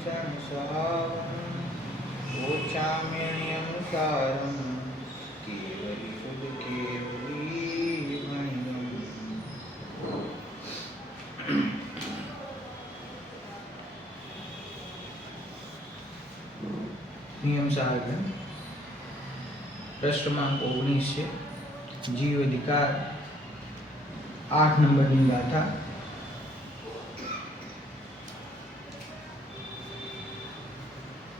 संसारं ओचाम्यण्यं सारं केवली शुद्ध केवली मणिम्। नियम सार प्रश्न क्रमांक 19 છે જીવ અધિકાર 8 નંબરની ગાથા।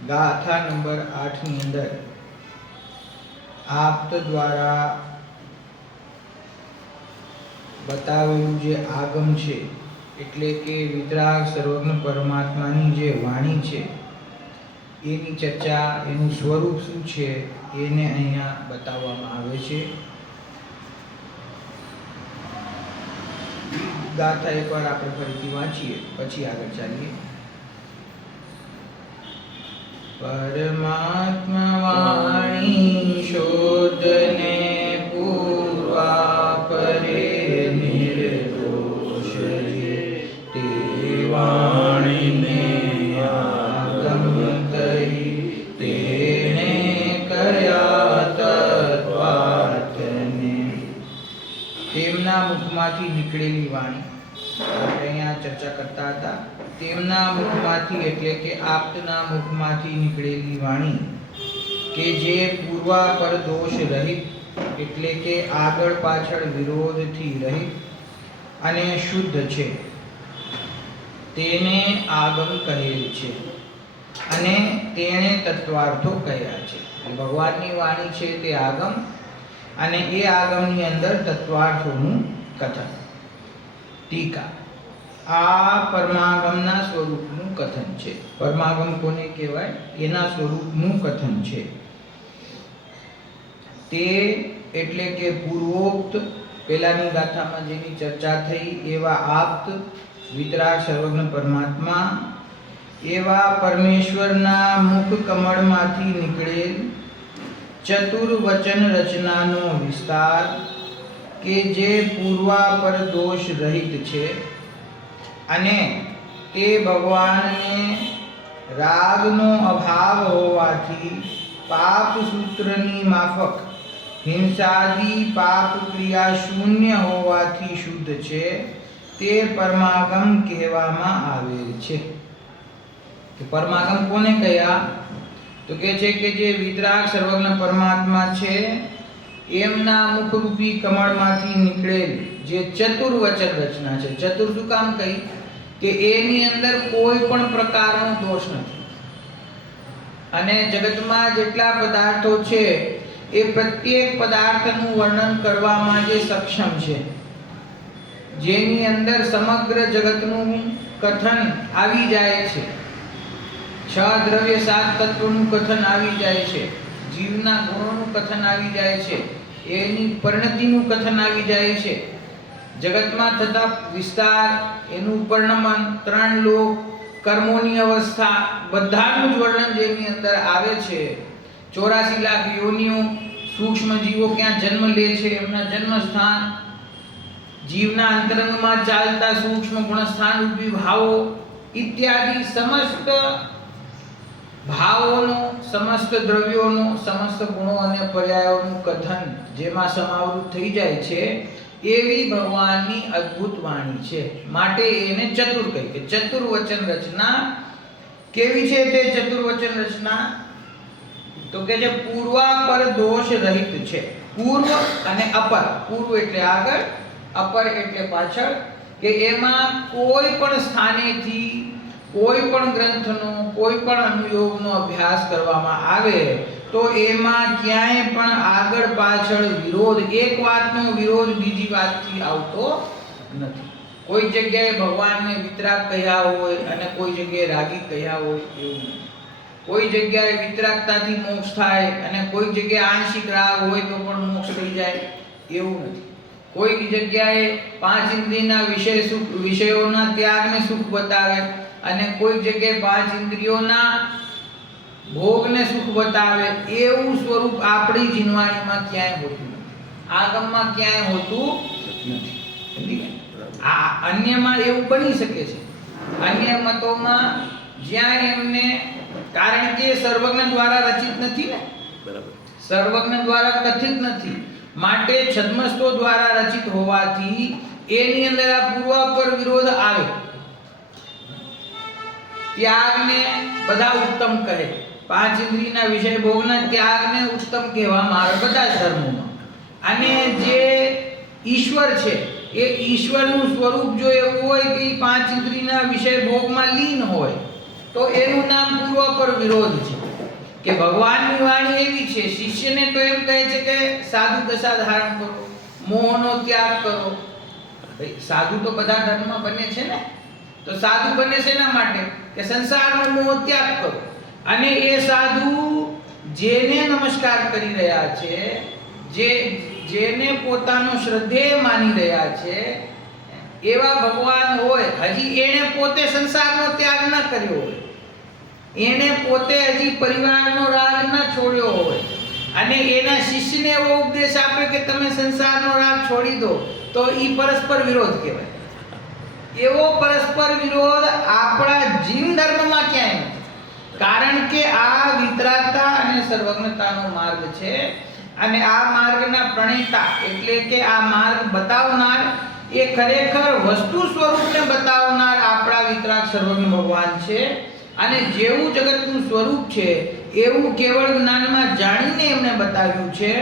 ગાથા નંબર 8 ની અંદર આપ્ત દ્વારા બતાવેલું જે આગમ છે એટલે કે વિતરાગ સર્વજ્ઞ પરમાત્માની જે વાણી છે એની ચર્ચા, એનું સ્વરૂપ શું છે એને અહીંયા બતાવવામાં આવે છે। ગાથા એકવાર આપણે ફરીથી વાંચીએ પછી આગળ ચાલીએ। परमात्मा वाणी शोधने पूर्वा परे निर्दोष ते वाणी ने आगम करी तेने कर्या तत्वार्थने। તેમના મુખમાંથી નીકળેલી વાણી આપણે અહીંયા ચર્ચા કરતા હતા। તેમના મુખમાંથી એટલે કે આપ્તના મુખમાંથી નીકળેલી વાણી કે જે પૂર્વાપર દોષ રહિત એટલે કે આગળ પાછળ વિરોધથી રહિત અને શુદ્ધ છે તેને આગમ કહેલ છે અને તેને તત્વાર્થો કહ્યા છે। ભગવાનની વાણી છે તે આગમ અને એ આગમની અંદર તત્વાર્થોનું કથન। ટીકા આ પરમાગમના સ્વરૂપનું કથન છે। પરમાગમ કોને કહેવાય? એના સ્વરૂપનું કથન છે। તે એટલે કે પૂર્વોક્ત પહેલાની ગાથામાં જેની ચર્ચા થઈ એવા આપ્ત વિતરાગ સર્વજ્ઞ પરમાત્મા એવા પરમેશ્વરના મુખ કમળમાંથી નીકળેલ ચતુર વચન રચનાનો વિસ્તાર કે જે પૂર્વાપર દોષ રહિત છે અને તે ભગવાનને રાગનો અભાવ હોવાથી પાપ સૂત્રની માફક હિંસાદી પાપ ક્રિયા શૂન્ય હોવાથી શુદ્ધ છે તે પરમાગમ કહેવામાં આવેલ છે। પરમાગમ કોને કહ્યા? તો કે છે કે જે વિતરાગ સર્વજ્ઞ પરમાત્મા છે એમના મુખરૂપી કમળમાંથી નીકળેલ જે ચતુર વચન રચના છે। ચતુર શું કામ કહી? કે એની અંદર કોઈ પણ પ્રકારનો દોષ નથી અને જગતમાં જેટલા પદાર્થો છે એ પ્રત્યેક પદાર્થનું વર્ણન કરવામાં જે સક્ષમ છે, જેની અંદર સમગ્ર જગતનું કથન આવી જાય છે। 6 દ્રવ્ય 7 તત્વનું કથન આવી જાય છે, જીવના ગુણોનું કથન આવી જાય છે, એની પરિણતિનું કથન આવી જાય છે, જગતમાં થતા વિસ્તાર, એનું વર્ણન, 3 લોક, કર્મોની અવસ્થા, બધાનું જ વર્ણન જેની અંદર આવે છે। 84 લાખ યોનિઓ, સૂક્ષ્મ જીવો ક્યાં જન્મ લે છે, એમના જન્મ સ્થાન, જીવના અંતરંગમાં ચાલતા સૂક્ષ્મ ગુણસ્થાન રૂપી ભાવો ઇત્યાદિ સમસ્ત ભાવોનો, સમસ્ત દ્રવ્યોનો, સમસ્ત ગુણો અને પર્યાયોનું કથન જેમાં સમાવૃત થઈ જાય છે એવી ભગવાનની અદ્ભુત વાણી છે। માટે એને ચતુર કહી કે ચતુર વચન રચના કેવી છે તે ચતુર વચન રચના? તો કે જે પૂર્વાપર દોષ રહિત છે। પૂર્વ અને અપર, પૂર્વ એટલે આગળ, અપર એટલે પાછળ, કે એમાં કોઈ પણ સ્થાનેથી કોઈ પણ ગ્રંથનો કોઈ પણ અનુયોગનો અભ્યાસ કરવામાં આવે તો એમાં ક્યાંય પણ આગળ પાછળ વિરોધ, એક વાતનો વિરોધ બીજી વાતથી આવતો નથી। કોઈ જગ્યાએ ભગવાનને વિતરાગ કહ્યા હોય અને કોઈ જગ્યાએ રાગી કહ્યા હોય એવું નથી। કોઈ જગ્યાએ વિતરાગતાથી મોક્ષ થાય અને કોઈ જગ્યાએ આંશિક રાગ હોય તો પણ મોક્ષ થઈ જાય એવું નથી। કોઈ જગ્યાએ 5 ઇન્દ્રિયના વિષયોના ત્યાગને સુખ બતાવે અને કોઈ જગ્યાએ 5 ઇન્દ્રિયોના ભોગને સુખ બતાવે એવું સ્વરૂપ આપણી જીનવાણીમાં ક્યાંય હોતું નથી, આગમમાં ક્યાંય હોતું નથી। આ અન્યમાં એવું બની શકે છે। અન્ય મતોમાં જ્યાં એમને, કારણ કે સર્વજ્ઞ દ્વારા રચિત નથી ને, બરાબર. સર્વજ્ઞ દ્વારા કથિત નથી, માટે છદ્મસ્તો દ્વારા રચિત હોવાથી એની અંદર આ પૂર્વાપર વિરોધ આવે. ત્યાગને બધા ઉત્તમ કહે, પાંચ ઇન્દ્રિયના વિષય ભોગના ત્યાગને ઉત્તમ કહેવામાં આવે બધા જ ધર્મોમાં. અને જે ઈશ્વર છે એ ઈશ્વરનું સ્વરૂપ જો એવું હોય કે પાંચ ઇન્દ્રિયના વિષય ભોગમાં લીન હોય તો એનું નામ પૂર્વાપર વિરોધ છે. કે ભગવાનની વાણી એવી છે, શિષ્યને તો એમ કહે છે કે સાધુ દશા ધારણ કરો, મોહનો ત્યાગ કરો. ભાઈ સાધુ તો બધા ધર્મમાં બને છે ને, તો સાધુ બને છે એના માટે કે સંસારનો મોહ ત્યાગ કરો. અને એ સાધુ જેને નમસ્કાર કરી રહ્યા છે, જેને પોતાનો શ્રદ્ધેય માની રહ્યા છે, એવા ભગવાન હોય, હજી એને પોતે સંસારનો ત્યાગ ન કર્યો હોય, એને પોતે હજી પરિવારનો રાગ ન છોડ્યો હોય, અને એના શિષ્યને એવો ઉપદેશ આપે કે તમે સંસારનો રાગ છોડી દો, તો ઈ પરસ્પર વિરોધ કહેવાય. એવો પરસ્પર વિરોધ આપણા જીન ધર્મમાં ક્યાંય નથી. કારણ કે આ વિતરાગતા અને સર્વજ્ઞતાનો માર્ગ છે. અને આ માર્ગના પ્રણેતા એટલે કે આ માર્ગ બતાવનાર એ ખરેખર વસ્તુ સ્વરૂપને બતાવનાર આપણા વિતરાગ સર્વજ્ઞ ભગવાન છે. અને જેવું જગતનું સ્વરૂપ છે એવું કેવળ જ્ઞાનમાં જાણીને એમને બતાવ્યું છે.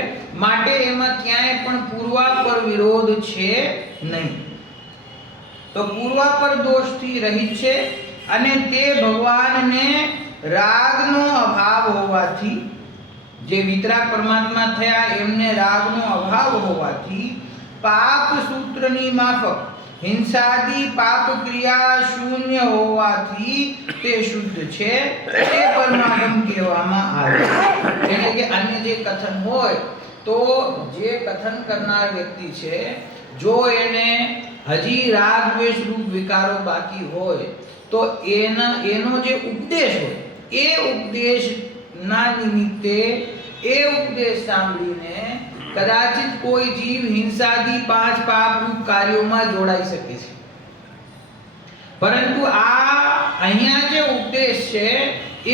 માટે એમાં ક્યાંય પણ પૂર્વાપર વિરોધ છે નહીં. તો પૂર્વાપર દોષથી રહિત છે. અને તે ભગવાનને રાગનો અભાવ હોવાથી, જે વિતરાગ પરમાત્મા થયા એમને રાગનો અભાવ હોવાથી પાપ સૂત્રની માફક હિંસાદી પાપ ક્રિયા શૂન્ય હોવાથી તે શુદ્ધ છે, તે પરમાગમ કહેવામાં આવે. એટલે કે અન્ય જે કથન હોય તો જે કથન કરનાર વ્યક્તિ છે, જો એને હજી રાગ દ્વેષ રૂપ વિકારો બાકી હોય તો એનો જે ઉપદેશ હોય એ ઉપદેશના નિમિત્તે એ ઉપદેશ સાંભળીને કદાચિત કોઈ જીવ હિંસાદી પાંચ પાપરૂપ કાર્યોમાં જોડાઈ શકે છે. પરંતુ આ અહીંયા જે ઉપદેશ છે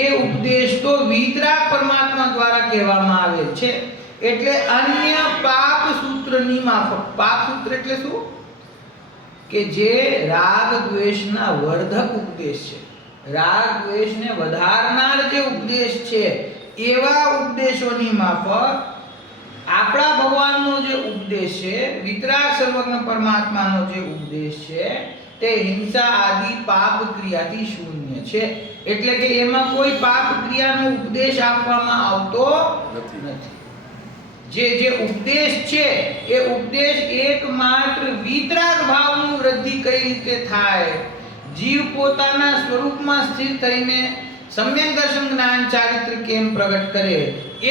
એ ઉપદેશ તો વિતરાગ પરમાત્મા દ્વારા કહેવામાં આવેલ છે. એટલે અન્ય પાપ સૂત્રની માફક, પાપ સૂત્ર એટલે શું? કે જે રાગ દ્વેષના વર્ધક ઉપદેશ છે, રાગ દ્વેષને વધારનાર જે ઉપદેશ છે, એવા ઉપદેશોની માફક આપણા ભગવાનનો જે ઉપદેશ છે, વિતરાગ સર્વજ્ઞ પરમાત્માનો જે ઉપદેશ છે, તે હિંસા આદિ પાપ ક્રિયાથી શૂન્ય છે. એટલે કે એમાં કોઈ પાપ ક્રિયાનો ઉપદેશ આપવામાં આવતો નથી. જે ઉપદેશ છે એ ઉપદેશ એકમાત્ર વિતરાગ ભાવનું વૃદ્ધિ કઈ રીતે થાય, જીવ પોતાના સ્વરૂપમાં સ્થિર થઈને સમ્યક દર્શન જ્ઞાન ચારિત્ર કેમ પ્રગટ કરે,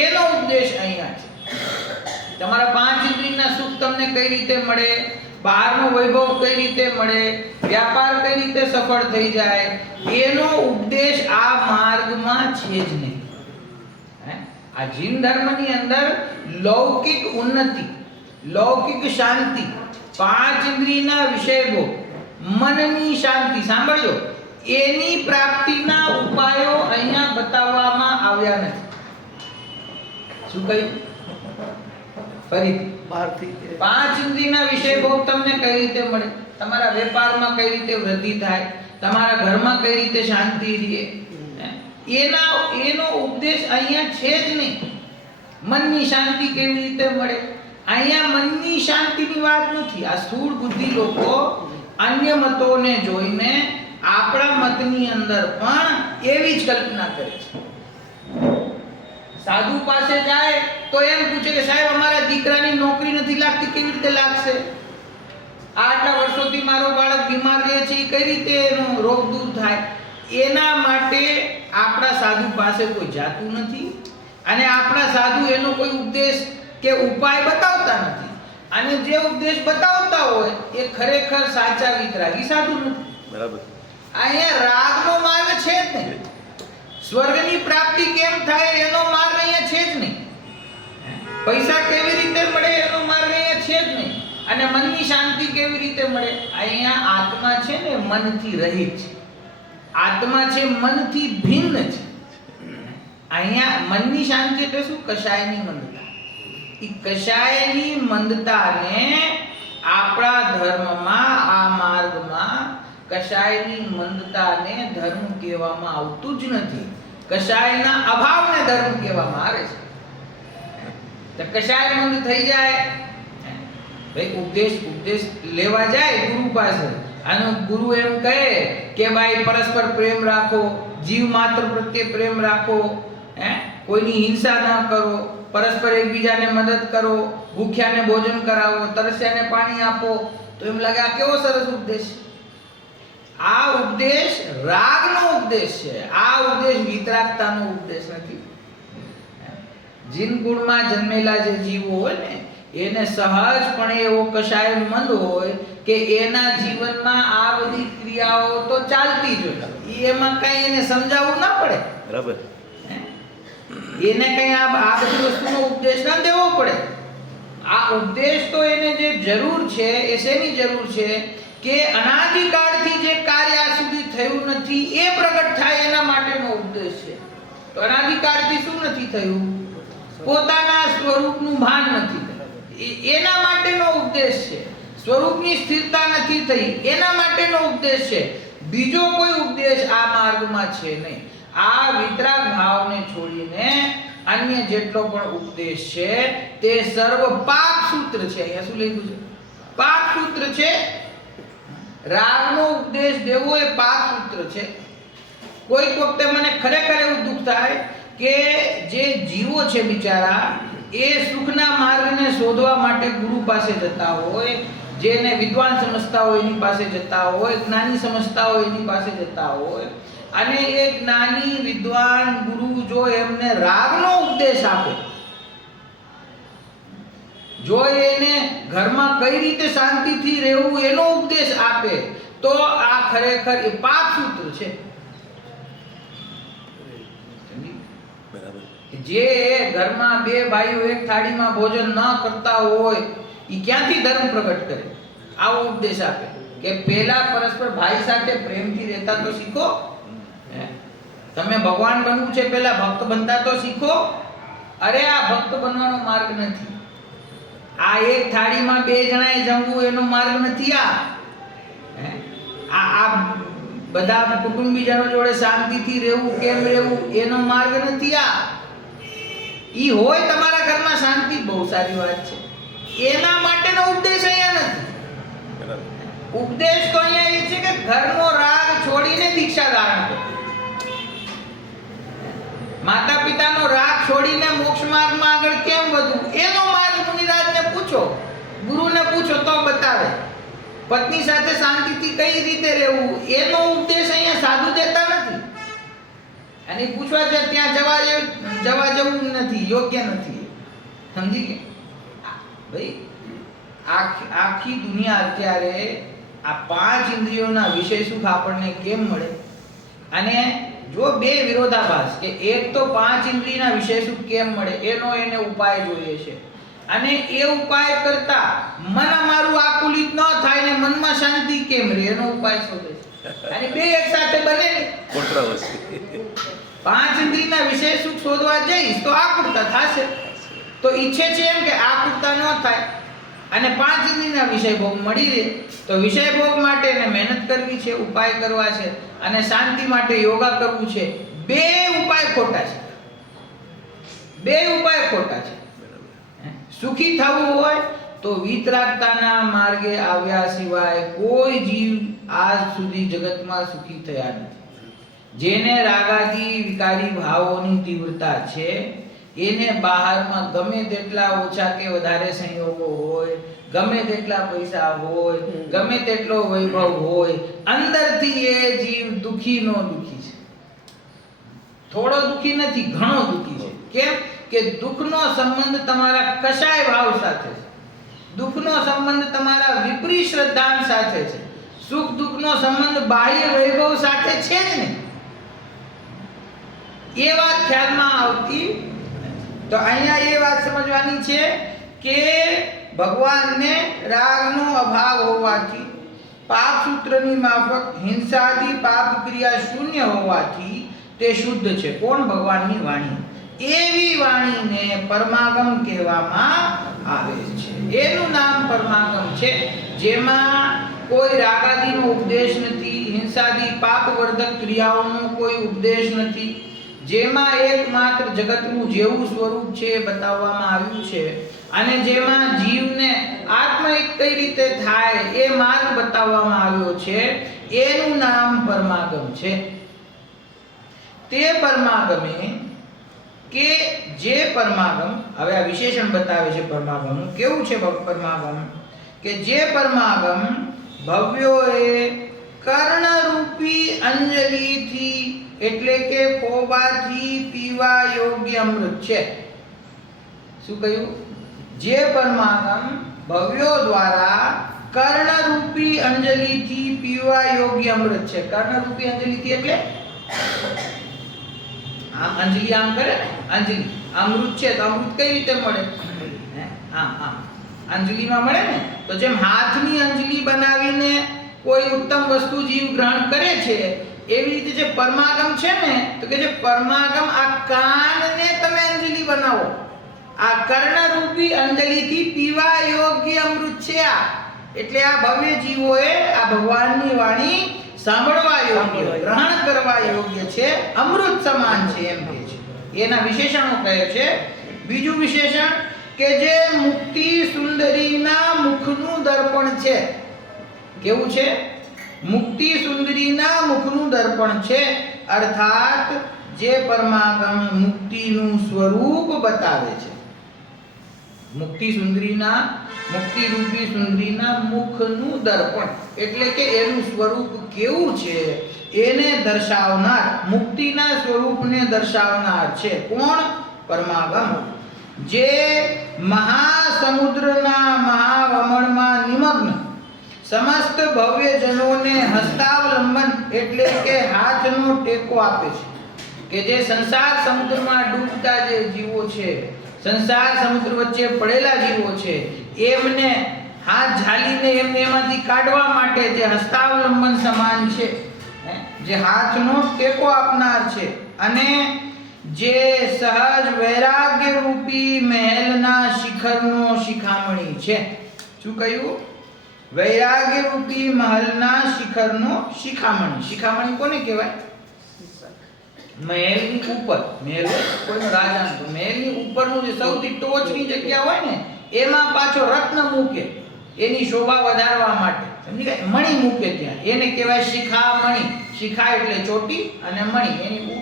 એનો ઉપદેશ અહીંયા છે. તમારા પાંચ ઇન્દ્રિયના સુખ તમને કઈ રીતે મળે, બહારનો વૈભવ કઈ રીતે મળે, વ્યાપાર કઈ રીતે સફળ થઈ જાય, એનો ઉપદેશ આ માર્ગમાં છે જ નહીં. આ જીન ધર્મની અંદર લૌકિક ઉન્નતિ, લૌકિક શાંતિ, પાંચ ઇન્દ્રિયના વિષય ભોગ, મનની શાંતિ, સાંભળજો, એની પ્રાપ્તિના ઉપાયો અહીંયા બતાવવામાં આવ્યા નથી. શું કહ્યું? ફરી પાંચ ઇન્દ્રિયના વિષય ભોગ તમને કઈ રીતે મળે, તમારા વેપારમાં કઈ રીતે વૃદ્ધિ થાય, તમારા ઘરમાં કઈ રીતે શાંતિ રહે, એનો ઉપદેશ અહીંયા છે જ નહીં. મનની શાંતિ કેવી રીતે મળે, અહીંયા મનની શાંતિની વાત નથી. આ સ્થૂળ બુદ્ધિ લોકો અન્ય મતોને જોઈને આપણા મતની અંદર પણ એવી જ કલ્પના કરે છે. સાધુ પાસે જાય તો એમ પૂછે કે સાહેબ અમારા દીકરાની નોકરી નથી લાગતી, કેવી રીતે લાગશે? આટલા વર્ષોથી મારો બાળક બીમાર રહે છે, કઈ રીતે એનો રોગ દૂર થાય? એના માટે આપણા સાધુ પાસે કોઈ જાતું નથી, અને આપણા સાધુ એનો કોઈ ઉપદેશ કે ઉપાય બતાવતા નથી. અને જે ઉપદેશ બતાવતા હોય એ ખરેખર સાચા વિતરાગી સાધુ નથી. બરાબર. અહીંયા રાગનો માર્ગ છે જ નહીં. સ્વર્ગની પ્રાપ્તિ કેમ થાય એનો માર્ગ અહીંયા છે જ નહીં. પૈસા કેવી રીતે મળે એનો માર્ગ અહીંયા છે જ નહીં. અને મનની શાંતિ કેવી રીતે મળે, અહીંયા આત્મા છે ને મનથી રહિત છે. આત્મા છે મનથી ભિન્ન છે. અહીંયા મનની શાંતિ એટલે શું? કશાયની મંદતા. એ કશાયની મંદતાને આપણા ધર્મમાં, આ માર્ગમાં કશાયની મંદતાને ધર્મ કહેવામાં આવતું જ નથી. કશાયના અભાવને ધર્મ કહેવામાં આવે છે. તો કશાય મંદ થઈ જાય, ભાઈ ઉપદેશ લેવા જાય ગુરુ પાસે, અને ગુરુ એમ કહે કે ભાઈ પરસ્પર પ્રેમ રાખો, જીવ માત્ર પ્રત્યે પ્રેમ રાખો, કોઈની હિંસા ન કરો, પરસ્પર એકબીજાને મદદ કરો, ભૂખ્યાને ભોજન કરાવો, તરસ્યાને પાણી આપો. તો એમ લાગે આ કેવો સરસ ઉપદેશ. આ ઉપદેશ રાગનો ઉપદેશ છે. આ ઉપદેશ વિતરાગતાનો ઉપદેશ નથી. જીન ગુણમાં જન્મેલા જે જીવો હોય ને, એને સહજપણે એવો કશાય મંદ હોય કે એના જીવનમાં આ બધી ક્રિયાઓ તો ચાલતી જ હોય. એમાં કઈ એને સમજાવવું ના પડે. બરાબર. એને કઈ આ બધી વસ્તુનો ઉપદેશ ના દેવો પડે. આ ઉપદેશ તો એને જે જરૂર છે એ શેની જરૂર છે કે અનાદિકાળથી જે કાર્ય આ સુધી થયું નથી એ પ્રગટ થાય એના માટેનો ઉપદેશ છે. તો અનાદિકાળથી શું નથી થયું? પોતાના સ્વરૂપનું ભાન નથી થયું, એના માટેનો ઉપદેશ છે. સ્વરૂપની સ્થિરતા નથી થઈ, એના માટેનો ઉપદેશ છે. બીજો કોઈ ઉપદેશ આ માર્ગમાં છે નહીં. આ વિતરાગ ભાવને છોડીને અન્ય જેટલો પણ ઉપદેશ છે તે સર્વ પાપ સૂત્ર છે. અહીંયા શું લખ્યું છે? પાપ સૂત્ર છે. રાગનો ઉપદેશ દેવો એ પાપ સૂત્ર છે. કોઈક વખતે મને ખરેખર એવું દુઃખ થાય કે જે જીવો છે બિચારા, એ સુખના માર્ગને શોધવા માટે ગુરુ પાસે જતા હોય, જેને વિદ્વાન સમજતા હોય એની પાસે જતા હોય, જ્ઞાની સમજતા હોય એની પાસે જતા હોય, અને એ જ્ઞાની વિદ્વાન ગુરુ જો એમને રાગનો ઉપદેશ આપે, જો એને ઘરમાં કઈ રીતે શાંતિથી રહેવું એનો ઉપદેશ આપે, તો આ ખરેખર એ પાપ સૂત્ર છે. જે ઘરમાં બે ભાઈઓ એક થાળીમાં ભોજન ન કરતા હોય એ ક્યાંથી ધર્મ પ્રગટ કરે? આવો ઉપદેશ આપે કે પહેલા પરસ્પર ભાઈ સાથે પ્રેમથી રહેતા તો શીખો. તમે ભગવાન બનવું છે, પહેલા ભક્ત બનતા તો શીખો. અરે આ ભક્ત બનવાનો માર્ગ નથી. આ એક થાળીમાં બે જણાએ જમવું એનો માર્ગ નથી. આ બધા કુટુંબીજનો જોડે શાંતિથી રહેવું, કેમ રહેવું એનો માર્ગ નથી. આ ઈ હોય તમારા ઘરમાં શાંતિ, બહુ સારી વાત છે. એના માટેનો ઉપદેશ અહીંયા નથી. ઉપદેશ તો અહીંયા એ છે કે ઘરનો રાગ છોડીને દીક્ષા ધારણ કરો. માતા પિતાનો રાગ છોડીને મોક્ષ માર્ગમાં આગળ કેમ વધવું એનો માર્ગ મુનિરાજને પૂછો, ગુરુને પૂછો તો બતાવે. પત્ની સાથે શાંતિથી કઈ રીતે રહેવું એનો ઉપદેશ અહીંયા સાધુ દેતા નથી. અને પૂછવા છે ત્યાં જવા જવું નથી, યોગ્ય નથી. સમજી કે ભાઈ આખી દુનિયા અત્યારે આ પાંચ ઇન્દ્રિયોના વિષય સુખ આપણને કેમ મળે? અને જો બે વિરોધાભાસ કે એક તો પાંચ ઇન્દ્રિયના વિષય સુખ કેમ મળે એનો એને ઉપાય જોઈએ છે, અને એ ઉપાય કરતા મન અમારું આકુલિત ન થાય ને મનમાં શાંતિ કેમ રહે એનો ઉપાય શોધે છે. અને બે એક સાથે બને ને પાંચ ઇન્દ્રિયના વિષય સુખ શોધવા જઈશ તો આકુરતા થશે. તો ઈચ્છે છે એમ કે આકુરતા ન થાય અને પાંચ ઇન્દ્રિયના વિષય ભોગ મળી રહે. તો વિષય ભોગ માટે એને મહેનત કરવી છે, ઉપાય કરવા છે, અને શાંતિ માટે યોગા કરવું છે. બે ઉપાય ખોટા છે. બે ઉપાય ખોટા છે. સુખી થવું હોય તો વિતરાગતાના માર્ગે આવ્યા સિવાય કોઈ જીવ આજ સુધી જગતમાં સુખી થયા નથી. જેને રાગાદી વિકારી ભાવોની તીવ્રતા છે એને બહારમાં ગમે તેટલા ઓછા કે વધારે સંયોગો હોય, ગમે તેટલા પૈસા હોય, ગમે તેટલો વૈભવ હોય, અંદરથી એ જીવ દુખીનો દુખી છે. થોડો દુખી નથી, ઘણો દુખી છે. કેમ કે દુઃખનો સંબંધ તમારા કશાય ભાવ સાથે છે. દુઃખનો સંબંધ તમારા વિપરીત શ્રદ્ધા સાથે છે. સુખ દુઃખનો સંબંધ બાહ્ય વૈભવ સાથે છે જ નહીં. એ વાત ખ્યાલમાં આવતી. તો અહીંયા એ વાત સમજવાની છે કે ભગવાનને રાગનો અભાવ હોવાથી પાપ સૂત્રની માફક હિંસાદી પાપ ક્રિયા શૂન્ય હોવાથી તે શુદ્ધ છે. કોણ? ભગવાનની વાણી. એવી વાણીને પરમાગમ કહેવામાં આવે છે. એનું નામ પરમાગમ છે, જેમાં કોઈ રાગાદીનો ઉપદેશ નથી, હિંસાદી પાપવર્ધક ક્રિયાઓનો કોઈ ઉપદેશ નથી, જેમાં એકમાત્ર જગતનું જેવું સ્વરૂપ છે એ બતાવવામાં આવ્યું છે, અને જેમાં જીવને આત્મૈક કઈ રીતે થાય એ માર્ગ બતાવવામાં આવ્યો છે. એનું નામ પરમાગમ છે. તે પરમાગમે કે જે પરમાગમ, હવે આ વિશેષણ બતાવે છે પરમાગમનું. કેવું છે પરમાગમ? કે જે પરમાગમ ભવ્યોએ કર્ણરૂપી અંજલિથી એટલે કે ફોબાથી પીવા યોગ્ય અમૃત છે. શું કહ્યું? જે પરમાગમ ભવ્યો દ્વારા કર્ણરૂપી અંજલિથી પીવા યોગ્ય અમૃત છે. કર્ણરૂપી અંજલિથી એટલે આમ અંજલિ આમ કરે ને, અંજલિ અમૃત છે તો અમૃત કઈ રીતે મળે? આમ અંજલિમાં મળે ને. તો જેમ હાથની અંજલિ બનાવીને કોઈ ઉત્તમ વસ્તુ જીવ ગ્રહણ કરે છે, એવી રીતે જે પરમાગમ છે ને, તો કે જે પરમાગમ આ કાનને તમે અંજલિ બનાવો, આ કર્ણરૂપી અંજલિથી પીવા યોગ્ય અમૃત છે આ. એટલે આ ભવ્ય જીવોએ આ ભગવાનની વાણી સાંભળવા યોગ્ય, ગ્રહણ કરવા યોગ્ય છે, અમૃત સમાન છે એમ કહે છે. એના વિશેષણો કહે છે. બીજું વિશેષણ કે જે મુક્તિ સુંદરીના મુખનું દર્પણ છે. કેવું છે? મુક્તિ સુંદરીના મુખનું દર્પણ છે. અર્થાત જે પરમાગમ મુક્તિનું સ્વરૂપ બતાવે છે. મુક્તિ સુંદરીના, મુક્તિ રૂપી સુંદરીના મુખનું દર્પણ એટલે કે એનું સ્વરૂપ કેવું છે એને દર્શાવનાર, મુક્તિના સ્વરૂપને દર્શાવનાર છે. કોણ? પરમાગમ. જે મહાસમુદ્રના મહાવમળમાં નિમગ્ન સમસ્ત ભવ્યજનોને હસ્તાવલંબન એટલે કે હાથનો ટેકો આપે છે. કે જે સંસાર સમુદ્રમાં ડૂબતા જે જીવો છે, સંસાર સમુદ્ર વચ્ચે પડેલા જીવો છે, એમને હાથ ઝાલીને એમને એમાંથી કાઢવા માટે જે હસ્તાવલંબન સમાન છે, જે હાથનો ટેકો આપનાર છે, અને જે સહજ વૈરાગ્ય રૂપી મહેલના શિખરનો શિખામણી છે. શું કહ્યું? વૈરાગ્ય રૂપી મહેલના શિખરનો શિખામણી. શિખામણી કોને કહેવાય? મહેલની ઉપર, મહેલ કોઈ રાજાનો, મહેલની ઉપરનું જે સૌથી ટોચની જગ્યા હોય ને, એમાં પાછો રત્ન મૂકે એની શોભા વધારવા માટે. સમજી ગયા? મણી મૂકે ત્યાં, એને કહેવાય શિખામણી. શિખા એટલે ચોટી અને મણી એની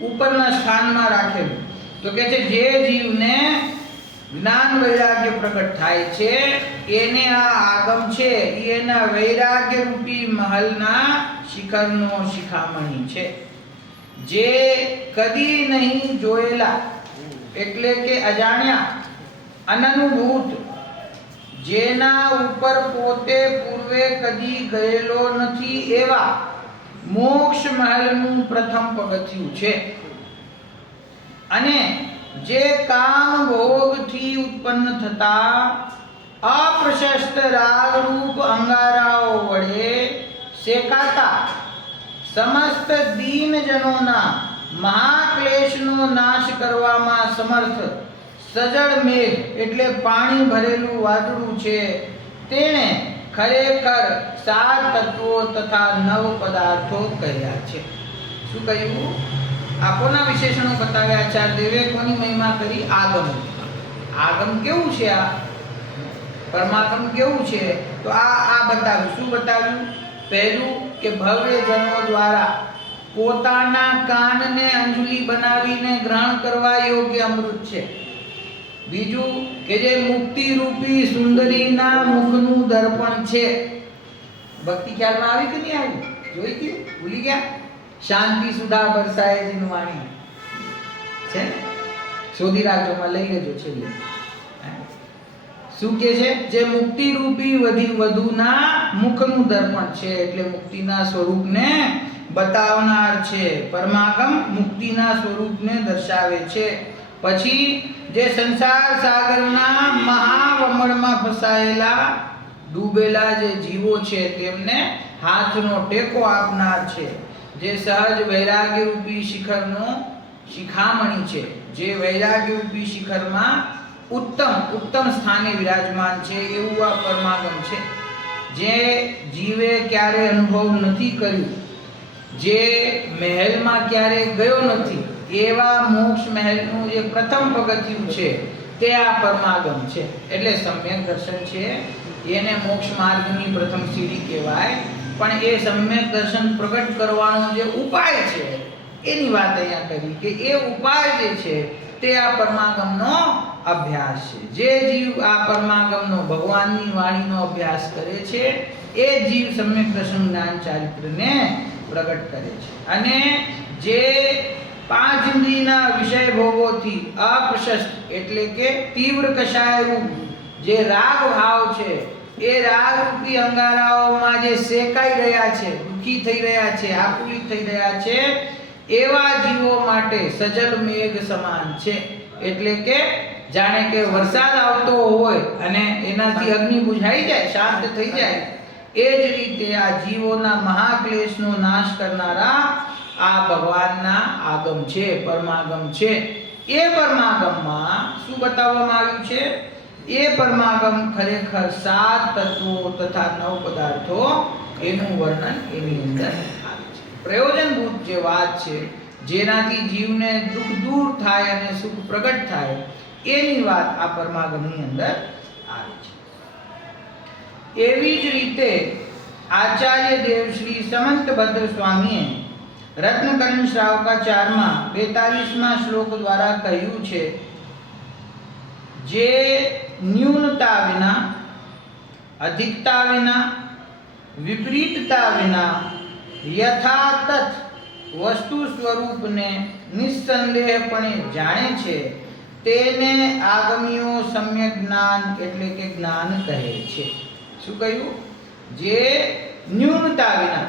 ઉપરના સ્થાનમાં રાખેલું. તો કે છે જે જીવને જ્ઞાન વૈરાગ્ય પ્રગટ થાય છે એને આ આગમ છે એના વૈરાગ્ય રૂપી મહલના શિખરનો શિખામણી છે. જે કદી નહીં જોયેલા એટલે કે અજાણ્યા, અનનુભૂત, જેના ઉપર પોતે પૂર્વે કદી ગયેલો નથી એવા મોક્ષ મહેલનું પ્રથમ પગથિયું છે. અને જે કામ ભોગથી ઉત્પન્ન થતા અપ્રશસ્ત રાગરૂપ અંગારાઓ વડે શેકાતા સમસ્ત દીનજનોના મહાક્લેશનો નાશ કરવામાં સમર્થ સજળ મેઘ એટલે પાણી ભરેલું વાદળું છે. તેણે ખરેખર 7 તત્વો તથા 9 પદાર્થો કહ્યા છે. શું કહ્યું? આ કોના વિશેષણો બતાવ્યા? આચાર્ય દેવે કોની મહિમા કરી? આગમ. આગમ કેવું છે? આ પરમાગમ કેવું છે? તો આ બતાવ્યું. શું બતાવ્યું? પહેલું કે ભવ્યજનો દ્વારા પોતાના કાનને અંજલિ બનાવીને ગ્રહણ કરવા યોગ્ય અમૃત છે. બીજું કે જે મુક્તિ રૂપી સુંદરીના મુખનું દર્પણ છે. ભક્તિ ખ્યાલમાં આવી કે નહીં આવી? જોઈ કે ભૂલી ગયા? શાંતિ સુધા બરસાય જીન વાણી છે ને, શોધી રાખજો, માં લઈ લેજો છેલ્લે. શું કે છે? જે મુક્તિ રૂપી વધુના મુખનું દર્પણ છે એટલે મુક્તિના સ્વરૂપને બતાવનાર છે. પરમાગમ મુક્તિના સ્વરૂપને દર્શાવે છે. પછી જે સંસાર સાગરના મહાવમળમાં ફસાયેલા ડૂબેલા જે જીવો છે તેમને હાથનો ટેકો આપનાર છે, જે સહજ વૈરાગ્ય રૂપી શિખરનો શિખામણી છે, જે વૈરાગ્ય રૂપી શિખરમાં ઉત્તમ સ્થાને વિરાજમાન છે, એવું આ પરમાગમ છે. જે જીવે ક્યારે અનુભવ નથી કર્યું, જે મહેલમાં ક્યારે ગયો નથી, એવા મોક્ષ મહેલનું જે પ્રથમ પગથિયું છે તે આ પરમાગમ છે. એટલે સમ્યક દર્શન છે એને મોક્ષ માર્ગની પ્રથમ સીડી કહેવાય. પણ એ સમ્યક દર્શન પ્રગટ કરવાનો જે ઉપાય છે એની વાત અહીંયા કરી કે એ ઉપાય જે છે તે આ પરમાગમનો અભ્યાસ છે. જે જીવ આ પરમાગમનો ભગવાનની વાણીનો અભ્યાસ કરે છે એ જીવ સમ્યક દર્શન જ્ઞાન ચારિત્રને પ્રગટ કરે છે. અને જે પાંચ ઇન્દ્રિયના વિષય ભોગોથી અપ્રશસ્ત એટલે કે તીવ્ર કષાય રૂપ જે રાગ ભાવ છે એ રાગ રૂપી અંગારાઓમાં જે શેકાઈ રહ્યા છે, દુઃખી થઈ રહ્યા છે, આકુલિત થઈ રહ્યા છે, એવા જીવો માટે સજલ મેઘ સમાન છે. એટલે કે જાણે કે વરસાદ આવતો હોય અને એનાથી અગ્નિ બુઝાઈ જાય, શાંત થઈ જાય, એ જ રીતે આ જીવોના મહાક્લેશનો નાશ કરનારા આ ભગવાનના આગમ છે, પરમાગમ છે. એ પરમાગમમાં શું બતાવવામાં આવ્યું છે? એ પરમાગમ ખરેખર 7 તત્વો તથા 9 પદાર્થો એનું વર્ણન એની અંદર આવે છે. પ્રયોજનભૂત જે વાત છે, જેનાથી જીવને દુઃખ દૂર થાય અને સુખ પ્રગટ થાય, એની વાત આ પરમાગમની અંદર આવે છે. એવી જ રીતે આચાર્ય દેવ શ્રી સમંત ભદ્ર સ્વામીએ રત્નકરણ શ્રાવકાચારમાં 42મા શ્લોક દ્વારા કહ્યું છે, જે ન્યૂનતા વિના, અધિકતા વિના, વિપરીતતા વિના યથાતથ વસ્તુ સ્વરૂપને નિસ્સંદેહપણે જાણે છે, તેને આગમીઓ સમ્યક જ્ઞાન એટલે કે જ્ઞાન કહે છે. શું કહ્યું? જે ન્યૂનતા વિના,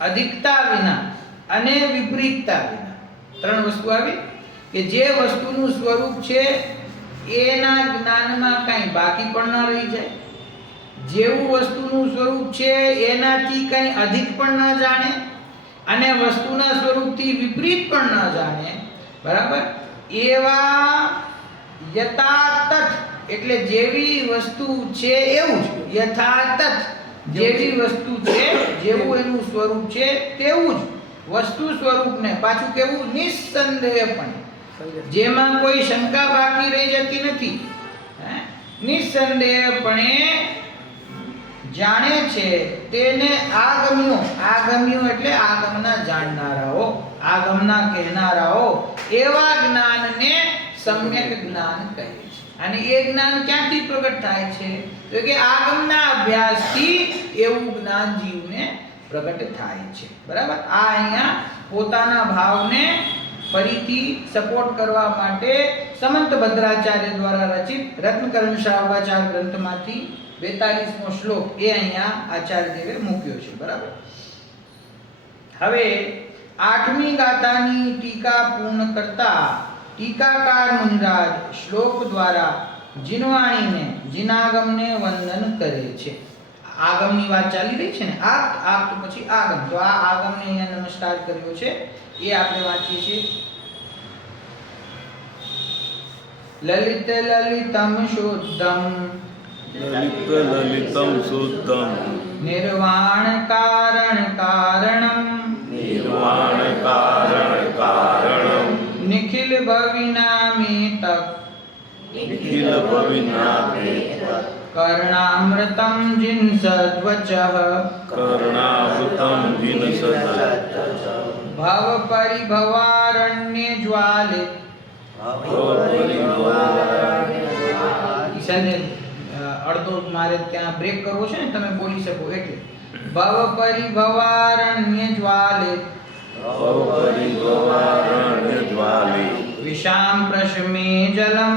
અધિકતા વિના અને વિપરીતતા વિના, 3 વસ્તુ આવી કે જે વસ્તુનું સ્વરૂપ છે એના જ્ઞાનમાં કંઈ બાકી પણ ન રહી જાય, જેવું વસ્તુનું સ્વરૂપ છે એનાથી કંઈ અધિક પણ ન જાણે અને વસ્તુના સ્વરૂપથી વિપરીત પણ ન જાણે, બરાબર? એવા યથાતથ એટલે જેવી વસ્તુ છે એવું જ, યથાતથ જેવી વસ્તુ છે, જેવું એનું સ્વરૂપ છે તેવું જ વસ્તુ સ્વરૂપને પાછું કેવું? નિસ્સંદેહપણે, જેમાં કોઈ શંકા બાકી રહી જતી નથી, નિસ્સંદેહપણે જાણે છે, તેને આગમ્યો, આગમ્યો એટલે આગમના જાણનારાઓ, આગમના કહેનારાઓ, એવા જ્ઞાનને સમ્યક જ્ઞાન કહે છે. અને એ જ્ઞાન ક્યાંથી પ્રગટ થાય છે? તો કે આગમના અભ્યાસથી એવું જ્ઞાન જીવને પ્રગટ થાય છે. બરાબર? આ અહીંયા પોતાના ભાવને ફરીથી સપોર્ટ કરવા માટે સમંત ભદ્રાચાર્ય દ્વારા રચિત રત્નકરણ શ્રાવકાચાર ગ્રંથમાંથી 42મો શ્લોક એ અહીંયા આચાર્યદેવે મૂક્યો છે. બરાબર? હવે 8મી ગાથાની ટીકા પૂર્ણ કરતા ટીકાકાર મુનિરાજ શ્લોક દ્વારા જીનવાણીને, જીનાગમને વંદન કરે છે. આગમની વાત ચાલી રહી છે ને, આપ તો પછી આગમ, તો આ આગમને અહીંયા નમસ્કાર કર્યો છે એ આપણે વાંચીએ છીએ. લલિત લલિતમ શુદ્ધમ, લલિત લલિતમ શુદ્ધમ, નિર્વાણ કારણ કારણમ, નિર્વાણ કારણ કારણમ, નિખિલ ભવિનામેતક, નિખિલ ભવિનામેતક, કર્ણામૃતમ જિન્સદ્વચઃ, કર્ણાવૃતમ વિનસદ, ભવ પરિભવારણ્ય જ્વાલિત. ઈશાને અડધો મારે ત્યાં બ્રેક કરવો છે ને, તમે બોલી શકો એટલે. ભવ પરિભવારણ્ય જ્વાલિત, ભવ પરિભવારણ્ય જ્વાલિત, વિષામ પ્રશમે જલમ,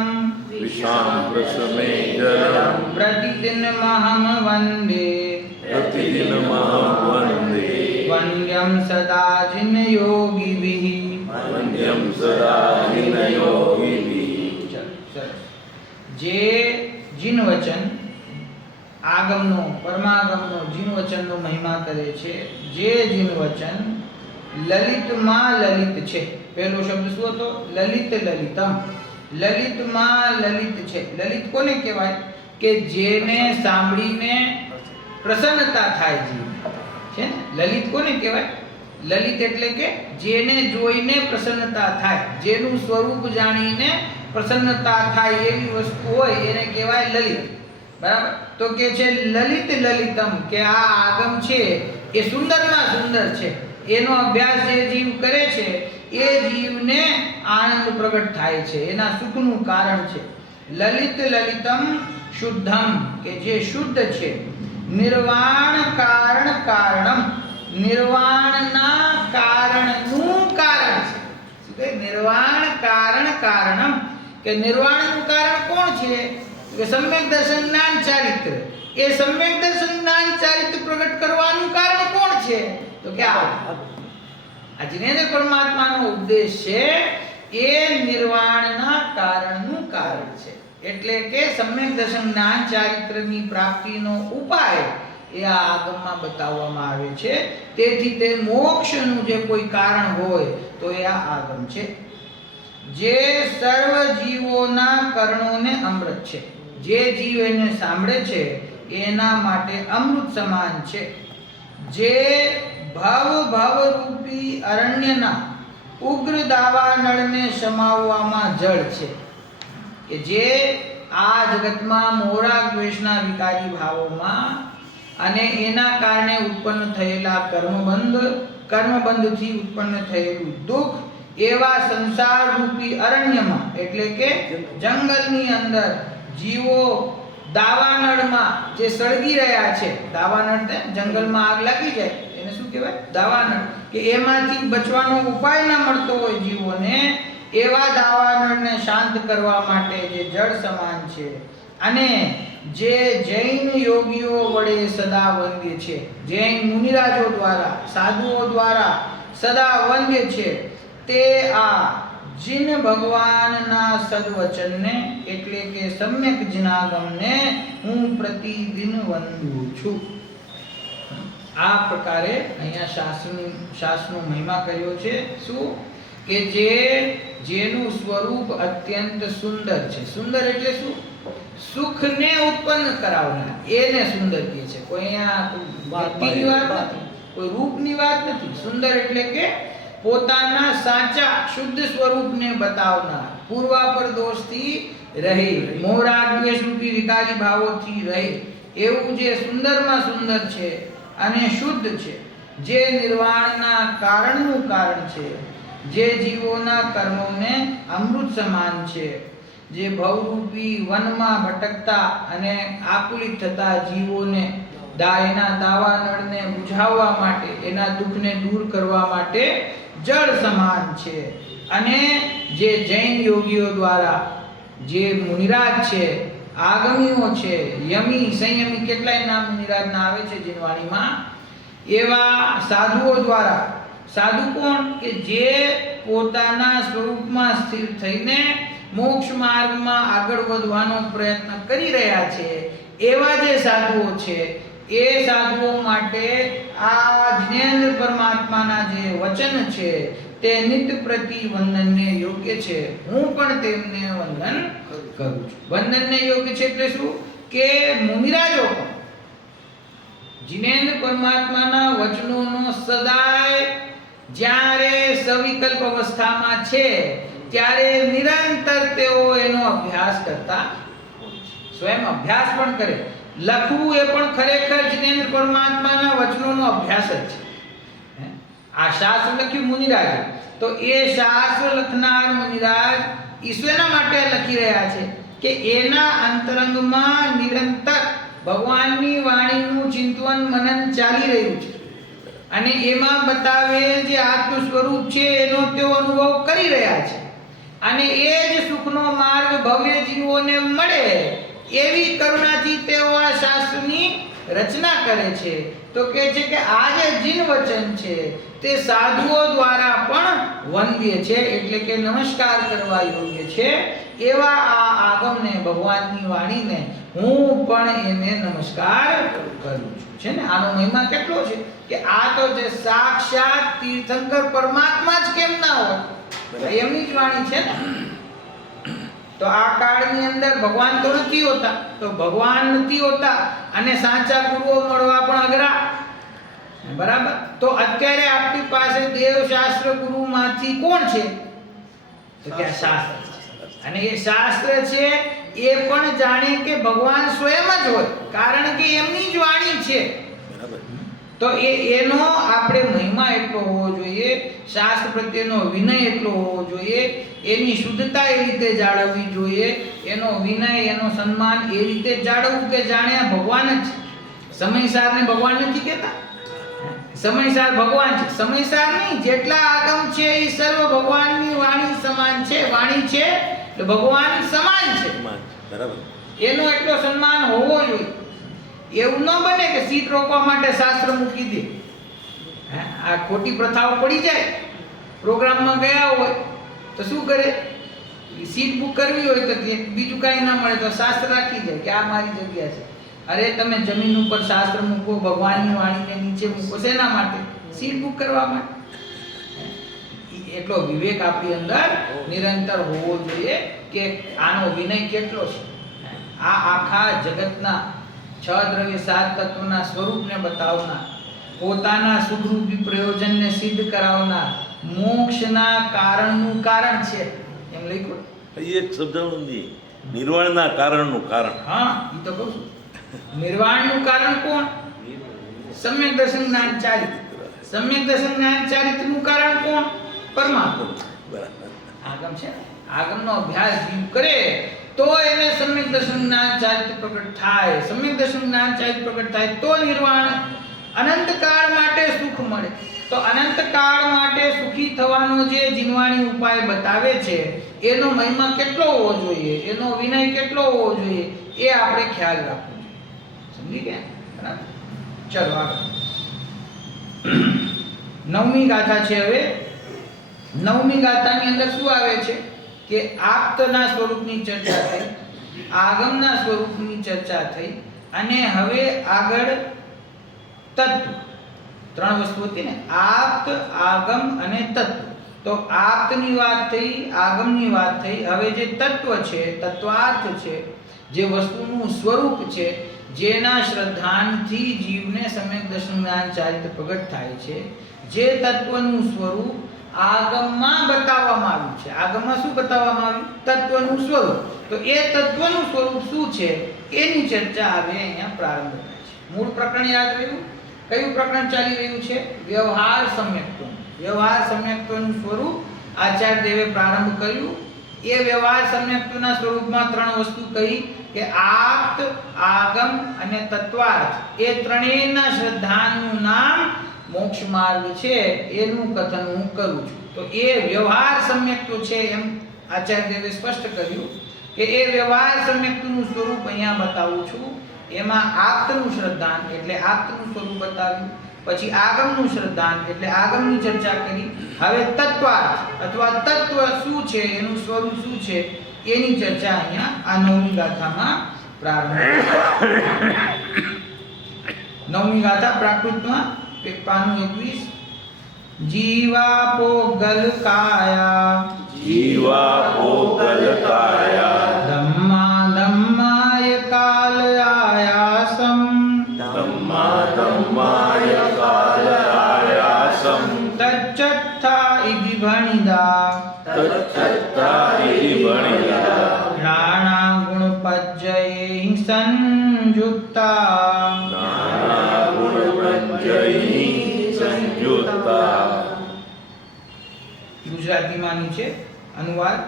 વિષામ પ્રશમે જલમ, પ્રતિદિનમહં વંદે, પ્રતિદિનમહં વંદે, વંદ્યં સદા જિન યોગીભિઃ, વંદ્યં સદા જિનયોગિભિઃ. જે જીન વચન આગમનો પરમાગમનો જીન વચનનો મહિમા કરે છે. જે જીન વચન લલિતમાં લલિત છે. પહેલો શબ્દ શું હતો? લલિત લલિતમ. લલિતમાં લલિત છે. લલિત કોને કહેવાય? કે જેને સાંભળીને પ્રસન્નતા થાય છે ને. લલિત કોને કહેવાય? લલિત એટલે કે જેને જોઈને પ્રસન્નતા થાય, જેનું સ્વરૂપ જાણીને પ્રસન્નતા થાય એવી વસ્તુ હોય એને કહેવાય લલિત. બરાબર? તો કે છે લલિત લલિતમ, કે આ આગમ છે એ સુંદરમાં સુંદર છે. એનો અભ્યાસ જે જીવ કરે છે એ જીવને આનંદ પ્રગટ થાય છે, એના સુખનું કારણ છે. લલિત લલિતમ શુદ્ધમ, કે જે શુદ્ધ છે. નિર્વાણ કારણ કારણમ, નિર્વાણના કારણનું કારણ છે. શું કહે? નિર્વાણ કારણ કારણમ, કે નિર્વાણનું કારણ કોણ છે? કે સમ્યક દર્શન જ્ઞાન ચારિત્ર. એ સમ્યક દર્શન જ્ઞાન ચારિત્ર પ્રગટ કરવાનું કારણ કોણ છે? તો કે આ જીનેન્દ્ર પરમાત્માનો ઉપદેશ છે એ નિર્વાણના કારણનું કારણ છે. એટલે કે સમ્યક દર્શન જ્ઞાન ચારિત્રની પ્રાપ્તિનો ઉપાય એ આ આગમમાં બતાવવામાં આવે છે. તેથી તે મોક્ષનું જે કોઈ કારણ હોય તો એ આ આગમ છે. જે સર્વ જીવોના કર્ણોને અમૃત છે. જે જીવ એને સાંભળે છે એના માટે અમૃત સમાન છે. જે ભવ રૂપી અરણ્યના ઉગ્ર દાવાનળને સમાવવામાં જળ છે. કે જે આ જગતમાં મોરા દ્વેષના વિકારી ભાવોમાં અને એના કારણે ઉત્પન્ન થયેલા કર્મબંધથી ઉત્પન્ન થયેલું દુઃખ એવા સંસાર રૂપી અરણ્યમાં, એટલે કે જંગલની અંદર જીવો દાવાનળમાં જે સળગી રહ્યા છે. દાવાનળ ને જંગલમાં આગ લાગી જાય એને શું કહેવાય? દાવાનળ. કે એમાંથી બચવાનો ઉપાય ના મળતો હોય જીવોને, એવા દાવાનળને શાંત કરવા માટે જે જળ સમાન છે. અને જે જૈન યોગીઓ વડે સદા વંદ્ય છે, જૈન મુનિરાજો દ્વારા, સાધુઓ દ્વારા સદા વંદ્ય છે, તે આ જીન ભગવાનના સદવચનને એટલે કે સમ્યક જીનાગમને હું પ્રતિદિન વંદું છું. આ પ્રકારે અહીંયા શાસ્ત્રનો મહિમા કર્યો છે. શું? કે જેનું સ્વરૂપ અત્યંત સુંદર છે. સુંદર એટલે શું? સુખને ઉત્પન્ન કરાવનાર, એને સુંદર કહે છે. કોઈ અહીંયા વ્યક્તિની વાત નથી, કોઈ રૂપની વાત નથી. સુંદર એટલે કે પોતાના સાચા શુદ્ધ સ્વરૂપને બતાવનાર, પૂર્વાપર દોષથી રહી, મોહરાગ દ્વેષ રૂપી વિકારી ભાવોથી રહી એવું જે સુંદરમાં સુંદર છે અને શુદ્ધ છે. જે નિર્વાણના કારણનું કારણ છે. જે જીવોના કર્મોને અમૃત સમાન છે. જે ભવરૂપી વનમાં ભટકતા અને આકુલિત થતા જીવોને એના દાવાનળને બુઝાવવા માટે, એના દુઃખને દૂર કરવા માટે જળ સમાન છે. અને જે જૈન યોગીઓ દ્વારા, જે મુનિરાજ છે, આગમીઓ છે, યમી સંયમી, કેટલાય નામ મુનિરાજના આવે છે જીનવાણીમાં, એવા સાધુઓ દ્વારા. સાધુ કોણ? કે જે પોતાના સ્વરૂપમાં સ્થિર થઈને મોક્ષ માર્ગમાં આગળ વધવાનો પ્રયત્ન કરી રહ્યા છે, એવા જે સાધુઓ છે એ સાધુઓ માટે આ જીનેન્દ્ર પરમાત્માના જે વચન છે તે નિત્ય પ્રતિ વંદનને યોગ્ય છે. હું પણ તેમને વંદન કરું છું. વંદનને યોગ્ય છે એટલે શું? કે મુનિરાજો પણ જીનેન્દ્ર પરમાત્માના વચનોનો સદાય જ્યારે સવિકલ્પ અવસ્થામાં છે ત્યારે નિરંતર તેઓ એનો અભ્યાસ કરતા, સ્વયં અભ્યાસ પણ કરે. લખવું એ પણ ખરેખર જીનેન્દ્ર પરમાત્માના વચનોનો અભ્યાસ જ છે. આ શાસ્ત્ર લખ્યું મુનિરાજે, તો એ શાસ્ત્ર લખનાર મુનિરાજ ઈશ્વરના માટે લખી રહ્યા છે કે એના અંતરંગમાં નિરંતર ભગવાનની વાણીનું ચિંતન મનન ચાલી રહ્યું છે અને એમાં બતાવેલ જે આત્મ સ્વરૂપ છે એનો તેઓ અનુભવ કરી રહ્યા છે. અને એ જ સુખનો માર્ગ ભવ્ય જીવોને મળે એવી કરુણાથી તેઓ આ શાસ્ત્રની રચના કરે છે. તો કહે છે કે આ જે જીન વચન છે તે સાધુઓ દ્વારા પણ વંદ્ય છે, એટલે કે નમસ્કાર કરવા યોગ્ય છે. એવા આ આગમને શબ્દોને, ભગવાનની વાણીને હું પણ એને નમસ્કાર કરું છું. છે ને, આનો મહિમા કેટલો છે કે આ તો જે સાક્ષાત તીર્થંકર પરમાત્મા જ કેમ ના હોય, એમની જ વાણી છે ને. તો આ કાળની અંદર ભગવાન તો નથી હોતા, તો ભગવાન નથી હોતા અને સાચા ગુરુઓ મળવા પણ અઘરા, બરાબર. તો અત્યારે આપણી પાસે દેવ શાસ્ત્ર ગુરુમાંથી કોણ છે? તો કે શાસ્ત્ર. અને એ શાસ્ત્ર છે એ પણ જાણે કે ભગવાન સ્વયં જ હોય, કારણ કે એમની જ વાણી છે. તો એનો આપણે મહિમા એટલો હોવો જોઈએ, શાસ્ત્ર પ્રત્યેનો વિનય એટલો હોવો જોઈએ, એની શુદ્ધતા એ રીતે જાળવવી જોઈએ, એનો વિનય, એનો સન્માન એ રીતે જાળવવું કે જાણે આ ભગવાન જ છે. સમયસારને ભગવાન નથી કહેતા, સમયસાર ભગવાન છે. સમયસાર નહીં, જેટલા આગમ છે એ સર્વ ભગવાનની વાણી સમાન છે. વાણી છે એટલે ભગવાન સમાન છે, બરાબર. એનો એટલો સન્માન હોવો જોઈએ. એવું ન બને કે સીટ રોકવા માટે શાસ્ત્ર મૂકી દે. આ ખોટી પ્રથાઓ પડી જાય. પ્રોગ્રામમાં ગયા હોય તો શું કરે? સીટ બુક કરવી હોય તો બીજું કાંઈ ના મળે તો શાસ્ત્ર રાખી જાય કે આ મારી જગ્યા છે. અરે તમે જમીન ઉપર શાસ્ત્ર મૂકો, ભગવાનની વાણીને નીચે મૂકો, શેના માટે? સીટ બુક કરવા માટે. એટલો વિવેક આપણી અંદર નિરંતર હોવો જોઈએ કે આનો વિનય કેટલો છે. આ આખા જગતના 6 દ્રવ્ય 7 તત્વના સ્વરૂપને બતાવનાર, પોતાના સુખરૂપી પ્રયોજનને સિદ્ધ કરાવનાર, મોક્ષના કારણનું કારણ છે એમ લખ્યું. એક શબ્દનું નહીં, નિર્વાણના કારણનું કારણ. હા, એ તો કહું છું. નિર્વાણનું કારણ કોણ? સમ્યક દર્શન જ્ઞાન ચારિત્ર. સમ્યક દર્શન જ્ઞાન ચારિત્રનું કારણ કોણ? પરમાત્મા. બરાબર. આગમ છે ને, આગમનો અભ્યાસ જીવ કરે તો એને સમ્યક દર્શન જ્ઞાન ચારિત્ર પ્રગટ થાય. સમ્યક દર્શન જ્ઞાન ચારિત્ર પ્રગટ થાય તો નિર્વાણ, અનંત કાળ માટે સુખ મળે. તો અનંત કાળ માટે સુખી થવાનો જે જીવવાણી ઉપાય બતાવે છે એનો મહિમા કેટલો હોવો જોઈએ, એનો વિનય કેટલો હોવો જોઈએ, એ આપણે ખ્યાલ રાખવો જોઈએ. સમજી ગયા? બરાબર. ચલો આગળ. 9મી ગાથા છે. હવે 9મી ગાથાની અંદર શું આવે છે કે આપ્તના સ્વરૂપની ચર્ચા થઈ, આગમના સ્વરૂપની ચર્ચા થઈ, અને હવે આગળ તત્વ. 3 વસ્તુ હતી ને, આપ્ત, આગમ અને તત્વ. તો આપ્તની વાત થઈ, આગમની વાત થઈ. હવે જે તત્વ છે, તત્વાર્થ છે, જે વસ્તુનું સ્વરૂપ છે, જેના શ્રદ્ધાનથી જીવને સમ્યક દર્શન જ્ઞાન ચારિત્ર પ્રગટ થાય છે, જે તત્વનું સ્વરૂપ આગમમાં બતાવવામાં આવ્યું છે. આગમમાં શું બતાવવામાં આવ્યું? તત્વનું સ્વરૂપ. તો એ તત્વનું સ્વરૂપ શું છે એની ચર્ચા હવે અહીંયા પ્રારંભ થાય છે. મૂળ પ્રકરણ યાદ રહ્યું? કયું પ્રકરણ ચાલી રહ્યું છે? વ્યવહાર સમ્યક્ત્વ. વ્યવહાર સમ્યક્ત્વનું સ્વરૂપ આચાર્ય દેવે પ્રારંભ કર્યું. એ વ્યવહાર સમ્યક્ત્વના સ્વરૂપમાં 3 વસ્તુ કહી કે આપ્ત, આગમ અને તત્વાર્થ. એ ત્રણેયના શ્રદ્ધાનું નામ મોક્ષ માર્ગ છે, એનું કથન હું કરું છું. તો એ વ્યવહાર સમ્યક્ત્વ છે એમ આચાર્ય દેવે સ્પષ્ટ કર્યું કે એ વ્યવહાર સમ્યક્ત્વનું સ્વરૂપ અહીંયા બતાવું છું. એમાં આપ્તનું શ્રદ્ધાન એટલે આપ્તનું સ્વરૂપ બતાવ્યું, પછી આગમનું શ્રદ્ધાન એટલે આગમની ચર્ચા કરી. હવે તત્વાર્થ અથવા તત્વ શું છે, એનું સ્વરૂપ શું છે, એની ચર્ચા અહીંયા આ 9મી ગાથામાં પ્રારંભ. 9મી ગાથા પ્રાકૃતમાં પાનું 21. જીવા પોગલ કાયા, જીવા પોગલ કાયા, ધમ્મા ધમ્માય કાલ આયાસમ, ધમ્મા ધમ્માય કાલ આયાસમ, તચ્ચત્થા ઇતિ ભણિદા, તચ્ચત્તા ઇતિ ભણિદા, નાના ગુણ પજ્જયૈ સંયુક્તા, નાના ગુણ પંચૈઃ સંયુક્તા. ગુજરાતીમાં નીચે અનુવાદ.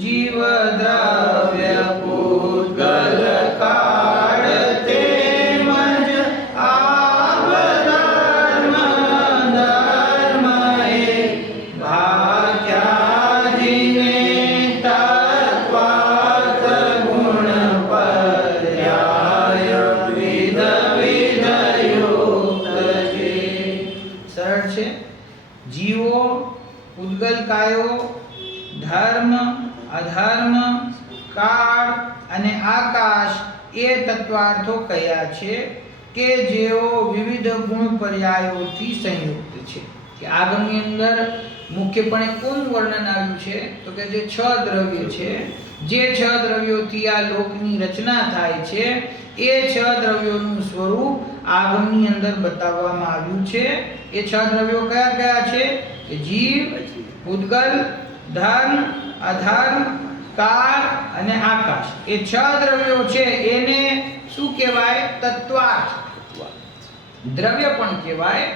જીવ દ્રવ્ય પૂતગલ કાળ તેમજ આવ ધર્મ ધર્મ એ ભાગ્યાધીને તત્વાર્થ ગુણ પર્યાય વિધ વિધયુક્ત છે. સરળ છે. જીવો, પૂતગલ કાયો, ધર્મ, અધર્મ, કાળ અને આકાશ એ તત્વાર્થો કયા છે કે જેઓ વિવિધ ગુણ પર્યાયોથી સંયુક્ત છે. કે આગળની અંદર મુખ્યપણે કોનું વર્ણન આવ્યું છે તો કે જે 6 દ્રવ્ય છે, જે 6 દ્રવ્યોથી આ લોકની રચના થાય છે, એ 6 દ્રવ્યોનું સ્વરૂપ આગળની અંદર બતાવવામાં આવ્યું છે. એ 6 દ્રવ્યો કયા કયા છે? કે જીવ, ઉદ્ગલ, ધર્મ, અધર્મ, કાળ અને આકાશ. એ 6 દ્રવ્યો છે એને શું કહેવાય? તત્વાર્થ. દ્રવ્ય પણ કહેવાય.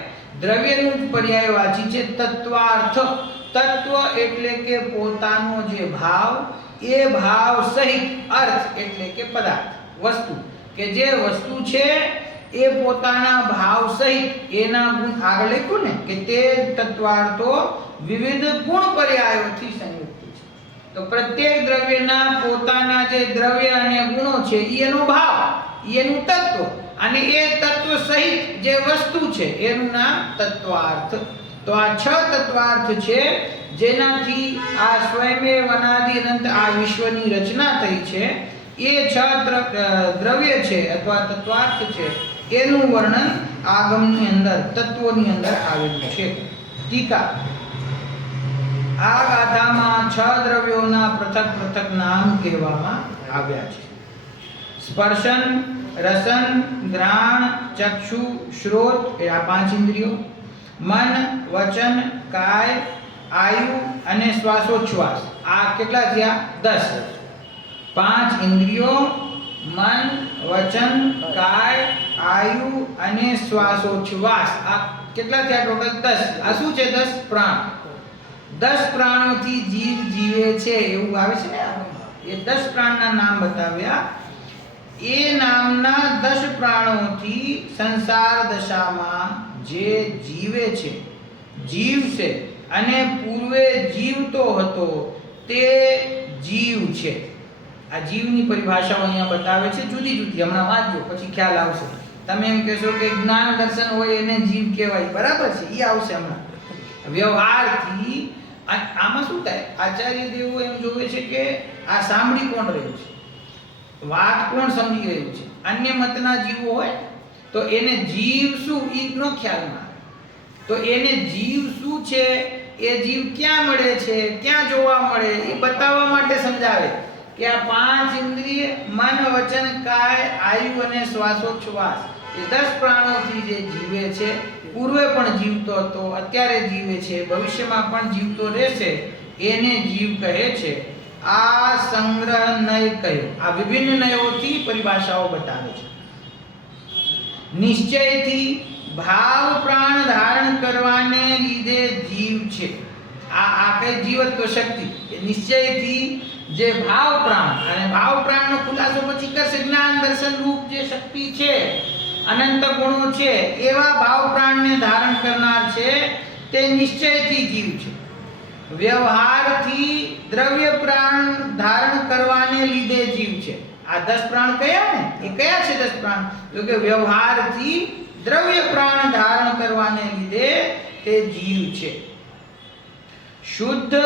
દ્રવ્યનું જ પર્યાયવાચી છે તત્વાર્થ. તત્વ એટલે કે પોતાનો જે ભાવ, એ ભાવ સહિત અર્થ એટલે કે પદાર્થ, વસ્તુ. કે જે વસ્તુ છે એ પોતાના ભાવ સહિત એના ગુણ આગળ લખ્યું ને કે તે તત્વાર્થો વિવિધ ગુણ પર્યાયોથી સંયુક્ત છે. તો પ્રત્યેક દ્રવ્યના પોતાના જે દ્રવ્ય અને ગુણો છે એનો ભાવ, એનું તત્વ, અને એ તત્વ સહિત જે વસ્તુ છે એનું નામ તત્વાર્થ. તો આ 6 તત્વાર્થ છે જેનાથી આ સ્વયમેવ અનાદિ અનંત આ વિશ્વની રચના થઈ છે. એ 6 દ્રવ્ય છે અથવા તત્વાર્થ છે એનું વર્ણન આગમની અંદર તત્વોની અંદર આવેલું છે. ટીકા. આ ગાથામાં 6 દ્રવ્યોના પૃથક પૃથક નામ કહેવામાં આવ્યા છે. સ્પર્શન, રસન, ઘ્રાણ, ચક્ષુ, શ્રોત એ આ 5 ઇન્દ્રિયો, મન, વચન, કાય, આયુ અને શ્વાસોચ્છ્વાસ આ કેટલા થયા? 10. 5 ઇન્દ્રિયો, મન, વચન, કાય, આયુ અને શ્વાસોચ્છ્વાસ આ કેટલા થયા? ટોટલ 10. આ શું છે? 10 પ્રાણ. 10 પ્રાણોથી જીવ જીવે છે એવું આવે છે ને. એ 10 પ્રાણના નામ બતાવ્યા. એ નામના 10 પ્રાણોથી સંસાર દશામાં જે જીવે છે, જીવશે અને પૂર્વે જીવતો હતો તે જીવ છે. આ જીવની પરિભાષાઓ અહીંયા બતાવે છે જુદી જુદી. હમણાં વાંચજો પછી ખ્યાલ આવશે. તમે એમ કહેશો કે જ્ઞાન દર્શન હોય એને જીવ કહેવાય, બરાબર છે, એ આવશે હમણાં. વ્યવહારથી આમાં શું થાય? આચાર્ય દેવો એમ જોવે છે કે આ સાંભળી કોણ રહ્યું છે, વાત કોણ સમજી રહ્યું છે. અન્ય મતના જીવો હોય તો એને જીવ શું ઈ નો ખ્યાલમાં આવે. તો એને જીવ શું છે, એ જીવ ક્યાં મળે છે, ક્યાં જોવા મળે, એ બતાવવા માટે સમજાવે કે આ 5 ઇન્દ્રિય, મન, વચન, કાય, આયુ અને શ્વાસોચ્છ્વાસ એ 10 પ્રાણોથી જે જીવે છે, પૂર્વે પણ જીવતો હતો, અત્યારે જીવે છે, ભવિષ્યમાં પણ જીવતો રહેશે, એને જીવ કહે છે. આ સંગ્રહ નય કહ્યો. આ વિભિન્ન નયોથી પરિભાષાઓ બતાવે છે. નિશ્ચયથી ભાવ પ્રાણ ધારણ કરવાને લીધે જીવ છે. આ કઈ જીવત્વ શક્તિ. એ નિશ્ચયથી જે ભાવ પ્રાણ, અને ભાવ પ્રાણનો ખુલાસો પછી કરશે. જ્ઞાન દર્શન રૂપ જે શક્તિ છે, અનંત ગુણો છે, એવા ભાવ પ્રાણને ધારણ કરનાર છે તે નિશ્ચયથી જીવ છે. વ્યવહારથી દ્રવ્ય પ્રાણ ધારણ કરવાને લીધે જીવ છે. આ 10 પ્રાણ કયા ને, એ કયા છે 10 પ્રાણ? તો કે વ્યવહારથી દ્રવ્ય પ્રાણ ધારણ કરવાને લીધે તે જીવ છે. શુદ્ધ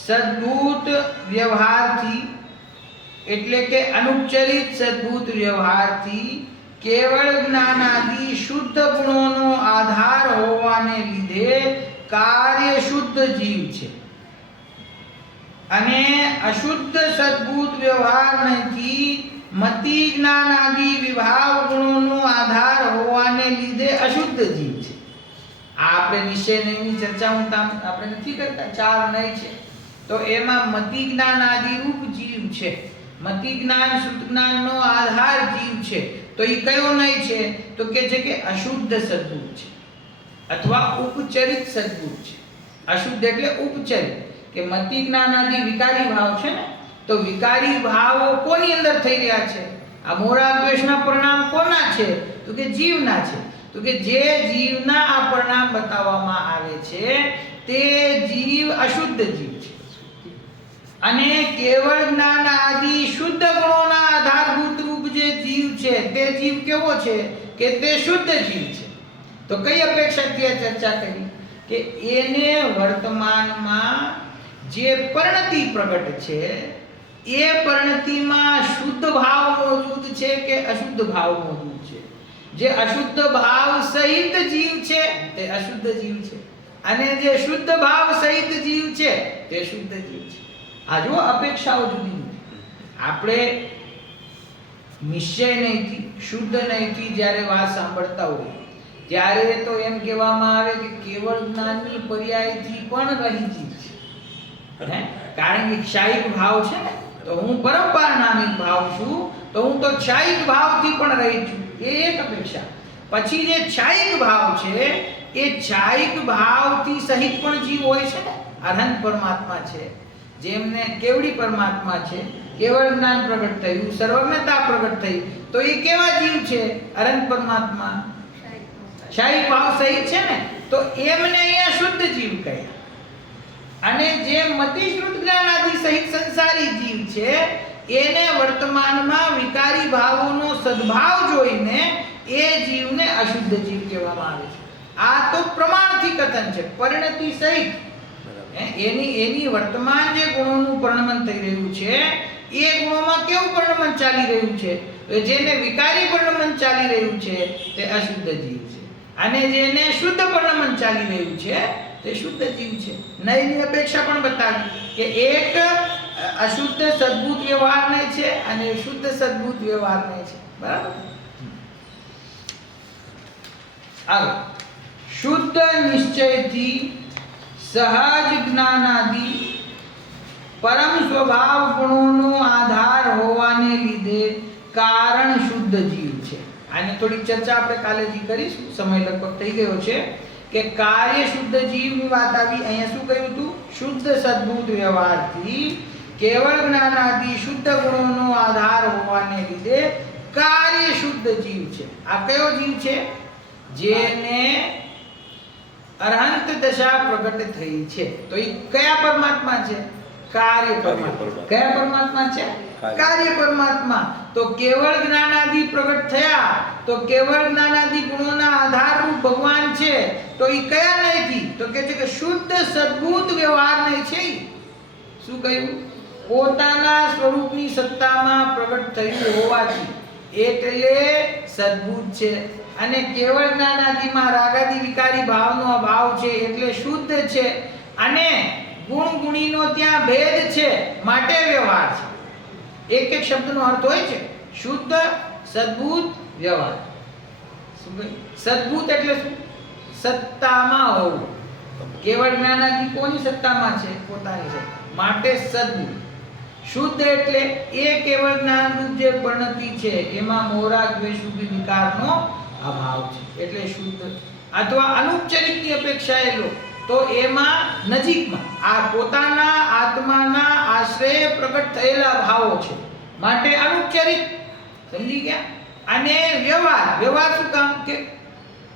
સદ્ભૂત વ્યવહારથી એટલે કે અનુપચરિત સદ્ભૂત વ્યવહારથી કેવળ જ્ઞાનાદિ શુદ્ધ ગુણોનો આધાર હોવાને લીધે કાર્ય શુદ્ધ જીવ છે. અને અશુદ્ધ સદ્ભૂત વ્યવહાર નથી મતિ જ્ઞાન આદિ વિભાવ ગુણોનો આધાર હોવાને લીધે અશુદ્ધ જીવ છે. આ આપણે નિશ્ચયની ચર્ચા આપણે નથી કરતા, 4 નય છે. તો એમાં મતિ જ્ઞાન આદિ રૂપ જીવ છે. મતિ જ્ઞાન શુદ્ધ જ્ઞાનનો આધાર જીવ છે. તો એ કયો નય છે? તો કે છે કે અશુદ્ધ સદ્ભૂત છે અથવા ઉપચરિત સદ્ભૂત છે. અશુદ્ધ એટલે ઉપચરિત, કે મતિ જ્ઞાન આદિ વિકારી ભાવ છે ને, તો વિકારી ભાવો કોની અંદર થઈ રહ્યા છે? આ મોરા દ્વેષના પરિણામ કોના છે? તો કે જીવના છે. તો કે જે જીવના આ પરિણામ બતાવવામાં આવે છે તે જીવ અશુદ્ધ જીવ છે. અને કેવળ જ્ઞાન આદિ શુદ્ધ ગુણોના આધારભૂત રૂપ જે જીવ છે તે જીવ કેવો છે? કે તે શુદ્ધ જીવ છે. તો કઈ અપેક્ષાથી આ ચર્ચા કરી કે એને વર્તમાનમાં જે પરિણતિ પ્રગટ છે એ પરિણતિમાં શુદ્ધ ભાવ મોજૂદ છે કે અશુદ્ધ ભાવ મોજૂદ છે? જે અશુદ્ધ ભાવ સહિત જીવ છે તે અશુદ્ધ જીવ છે, અને જે શુદ્ધ ભાવ સહિત જીવ છે તે શુદ્ધ જીવ છે. આ જો અપેક્ષાઓ જુદી જુદી. આપણે નિશ્ચય નહીંથી, શુદ્ધ નહીંથી જ્યારે વાત સાંભળતા હોય ત્યારે તો એમ કહેવામાં આવે કે કેવળ જ્ઞાનની પર્યાયથી પણ રહી જીવ છે. કારણ કે ક્ષાયિક ભાવ છે ને, તો હું પરંપરાનામિક ભાવ છું, તો હું તો ક્ષાયિક ભાવથી પણ રહી છું. એ એક અપેક્ષા. પછી જે ક્ષાયિક ભાવ છે એ ક્ષાયિક ભાવથી સહિત પણ જીવ હોય છે ને. અનંત પરમાત્મા છે, જેમને કેવડી પરમાત્મા છે, કેવળ જ્ઞાન પ્રગટ થયું, સર્વજ્ઞતા પ્રગટ થઈ, તો એ કેવા જીવ છે? અનંત પરમાત્મા ક્ષાયિક ભાવ સહિત છે ને, તો એમને અહીંયા શુદ્ધ જીવ કહ્યા. અને જે મતિ શ્રુત જ્ઞાન આદિ સહિત સંસારી જીવ છે એને વર્તમાનમાં વિકારી ભાવોનો સદભાવ જોઈને એ જીવને અશુદ્ધ જીવ કહેવામાં આવે છે. આ તો પ્રમાણથી કથન છે, પરિણતિ સહિત એની વર્તમાન જે ગુણોનું પરિણમન થઈ રહ્યું છે એ ગુણોમાં કેવું પરિણમન ચાલી રહ્યું છે? જેને વિકારી પરિણમન ચાલી રહ્યું છે તે અશુદ્ધ જીવ છે, અને જેને શુદ્ધ પરિણમન ચાલી રહ્યું છે તે શુદ્ધ જીવ છે. નયની અપેક્ષા પણ બતાવી કે એક અશુદ્ધ સદભૂત વ્યવહાર નહીં છે અને શુદ્ધ સદભૂત વ્યવહાર નહીં છે. બરાબર? આગળ શુદ્ધ નિશ્ચયથી સહજ જ્ઞાનાદિ પરમ સ્વભાવ ગુણોનો આધાર હોવાને લીધે કારણ શુદ્ધ જીવ છે. આની થોડી ચર્ચા આપણે કાલેથી કરીશું, સમય લગભગ થઈ ગયો છે. કે કાર્ય શુદ્ધ જીવની વાત આવી. અહીંયા શું કહ્યું હતું? શુદ્ધ સદભૂત વ્યવહારથી કેવળ જ્ઞાનાદિ શુદ્ધ ગુણોનો આધાર હોવાને લીધે કાર્ય શુદ્ધ જીવ છે. આ કયો જીવ છે? જેને અરહંત દશા પ્રગટ થઈ છે. તો એ કયા પરમાત્મા છે? કાર્ય પરમાત્મા. કયા પરમાત્મા છે? કાર્ય પરમાત્મા. તો કેવળ જ્ઞાનાદિ પ્રગટ થયા, તો કેવળ જ્ઞાનાદિ ગુણોના આધારરૂપ ભગવાન છે. તો એ કયા નહીંથી? તો કે છે કે શુદ્ધ સદભૂત વ્યવહાર નહીં છે. શું કહ્યું? પોતાના સ્વરૂપની સત્તામાં પ્રગટ થયું હોવાથી એટલે સદભૂત છે. અને કેવળ જ્ઞાનાદિમાં રાગાદિ વિકારી ભાવનો અભાવ છે એટલે શુદ્ધ છે. અને ગુણ ગુણીનો ત્યાં ભેદ છે માટે વ્યવહાર છે. એક એક શબ્દનો અર્થ હોય છે. શુદ્ધ, સદભૂત, વ્યવહાર. શું કહ્યું? સદભૂત એટલે શું? સત્તામાં હોવું. કેવળ જ્ઞાનાદિ કોની સત્તામાં છે? પોતાની સત્તા માટે સદભૂત. શુદ્ધ એટલે એ કેવળ જ્ઞાનરૂપ જે પરિણતિ છે એમાં મોરા દ્વેષરૂપી વિકારનો અભાવ છે એટલે શુદ્ધ. અથવા અનુપચરિતની અપેક્ષા એ લો તો એમાં નજીકમાં આ પોતાના આત્માના આશ્રય પ્રગટ થયેલા ભાવો છે માટે અનુપચરિત. સમજી ગયા? અને વ્યવહાર. વ્યવહાર શું કામ? કે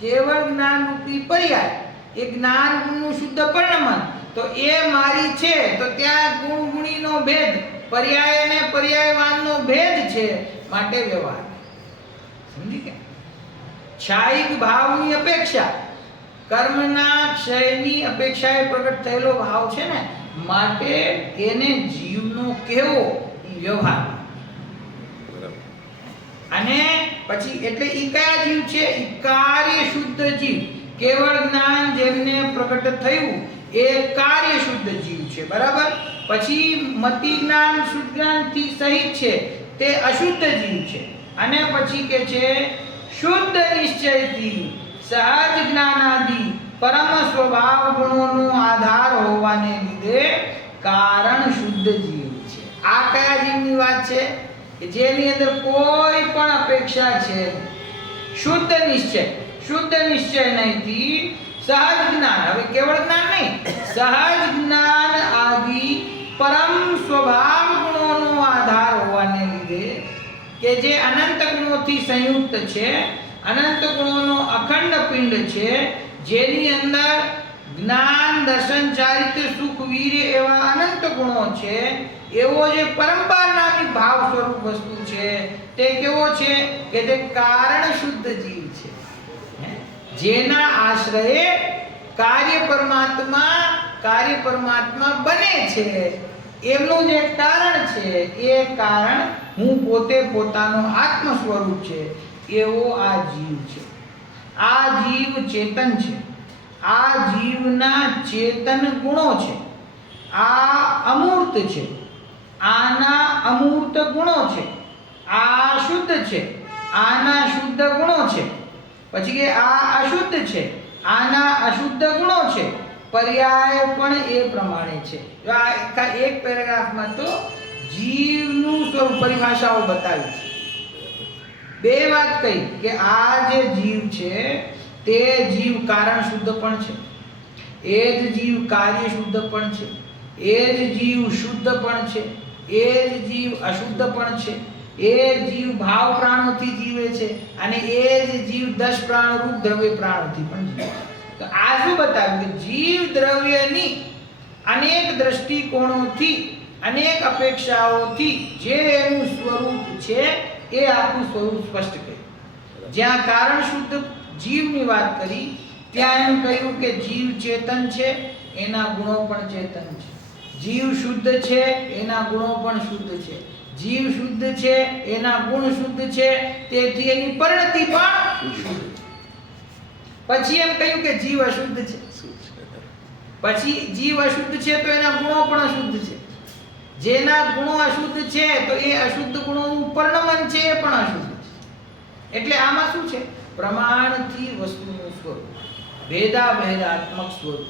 કેવળ જ્ઞાન રૂપી પર્યાય, એ જ્ઞાન ગુણનું શુદ્ધ પરિણમન. તો એ મારી છે તો ત્યાં ગુણ ગુણીનો ભેદ, પર્યાય અને પર્યાયવાનનો ભેદ છે માટે વ્યવહાર. સમજી ગયા? ક્ષાયિક ભાવની અપેક્ષા, કર્મના ક્ષયની અપેક્ષાએ પ્રગટ થયેલો ભાવ છે ને, માટે એને જીવનો કેવો વ્યવહાર. અને પછી એટલે ઈ કયા જીવ છે? ઈ કાર્ય શુદ્ધ જીવ. કેવળ જ્ઞાન જેમને પ્રગટ થયું એ કાર્ય શુદ્ધ જીવ છે. બરાબર? પછી મતિ જ્ઞાન શુદ્ધ જ્ઞાનથી સહિત છે તે અશુદ્ધ જીવ છે. અને પછી કે છે શુદ્ધ નિશ્ચયથી સહજ જ્ઞાનાદિ પરમ સ્વભાવ ગુણોનો આધાર હોવાને લીધે કારણ શુદ્ધ જીવ છે. આ કયા જીવની વાત છે? કે જેની અંદર કોઈ પણ અપેક્ષા છે. શુદ્ધ નિશ્ચય. શુદ્ધ નિશ્ચય નહીંથી સહજ જ્ઞાન, હવે કેવળ જ્ઞાન નહીં, સહજ જ્ઞાન આદિ પરમ સ્વભાવ ગુણોનો આધાર હોવાને લીધે કે જે અનંત ગુણોથી સંયુક્ત છે, અનંત ગુણોનો અખંડ પિંડ છે, જેની અંદર જ્ઞાન, દર્શન, ચારિત્ર્ય, સુખ, વીર્ય એવા અનંત ગુણો છે, એવો જે પરંપરાનામી ભાવ સ્વરૂપ વસ્તુ છે તે કેવો છે? કે તે કારણ શુદ્ધ જીવ છે. જેના આશ્રયે કાર્ય પરમાત્મા બને છે એમનું જે કારણ છે એ કારણ હું પોતે પોતાનો આત્મ સ્વરૂપ છે એવો આ જીવ છે. આ જીવ ચેતન છે. આ જીવના ચેતન ગુણો છે. આ અમૂર્ત છે. આના અમૂર્ત ગુણો છે. આ શુદ્ધ છે. આના શુદ્ધ ગુણો છે. પછી કે આ અશુદ્ધ છે. આના અશુદ્ધ ગુણો છે. પર્યાય પણ એ પ્રમાણે છે. આ એક પેરેગ્રાફમાં તો જીવનું સ્વરૂપ પરિભાષાઓ બતાવી છે. બે વાત કહી કે આ જે જીવ છે તે જીવ કારણ શુદ્ધ પણ છે. એ જ જીવ કાર્ય શુદ્ધ પણ છે. એ જ જીવ શુદ્ધ પણ છે. એ જ જીવ અશુદ્ધ પણ છે. એ જીવ ભાવ પ્રાણોથી જીવે છે અને એ જ જીવ 10 પ્રાણરૂપ દ્રવ્ય પ્રાણોથી પણ જીવે છે. તો આ શું બતાવ્યું કે જીવ દ્રવ્યની અનેક દ્રષ્ટિકોણોથી અનેક અપેક્ષાઓથી જે એનું સ્વરૂપ છે એ આખું સ્વરૂપ સ્પષ્ટ કર્યું. જ્યાં કારણ શુદ્ધ જીવની વાત કરી ત્યાં એમ કહ્યું કે જીવ ચેતન છે, એના ગુણો પણ ચેતન છે. જીવ શુદ્ધ છે, એના ગુણો પણ શુદ્ધ છે. જીવ શુદ્ધ છે, એના ગુણ શુદ્ધ છે, તેથી એની પરિણતિ પણ શુદ્ધ. પછી એમ કહ્યું કે જીવ અશુદ્ધ છે. પછી જીવ અશુદ્ધ છે તો એના ગુણો પણ અશુદ્ધ છે. જેના ગુણો અશુદ્ધ છે તો એ અશુદ્ધ ગુણોનું પરિણમન છે એ પણ અશુદ્ધ છે. એટલે આમાં શું છે? પ્રમાણથી વસ્તુનું સ્વરૂપ, ભેદાભેદાત્મક સ્વરૂપ,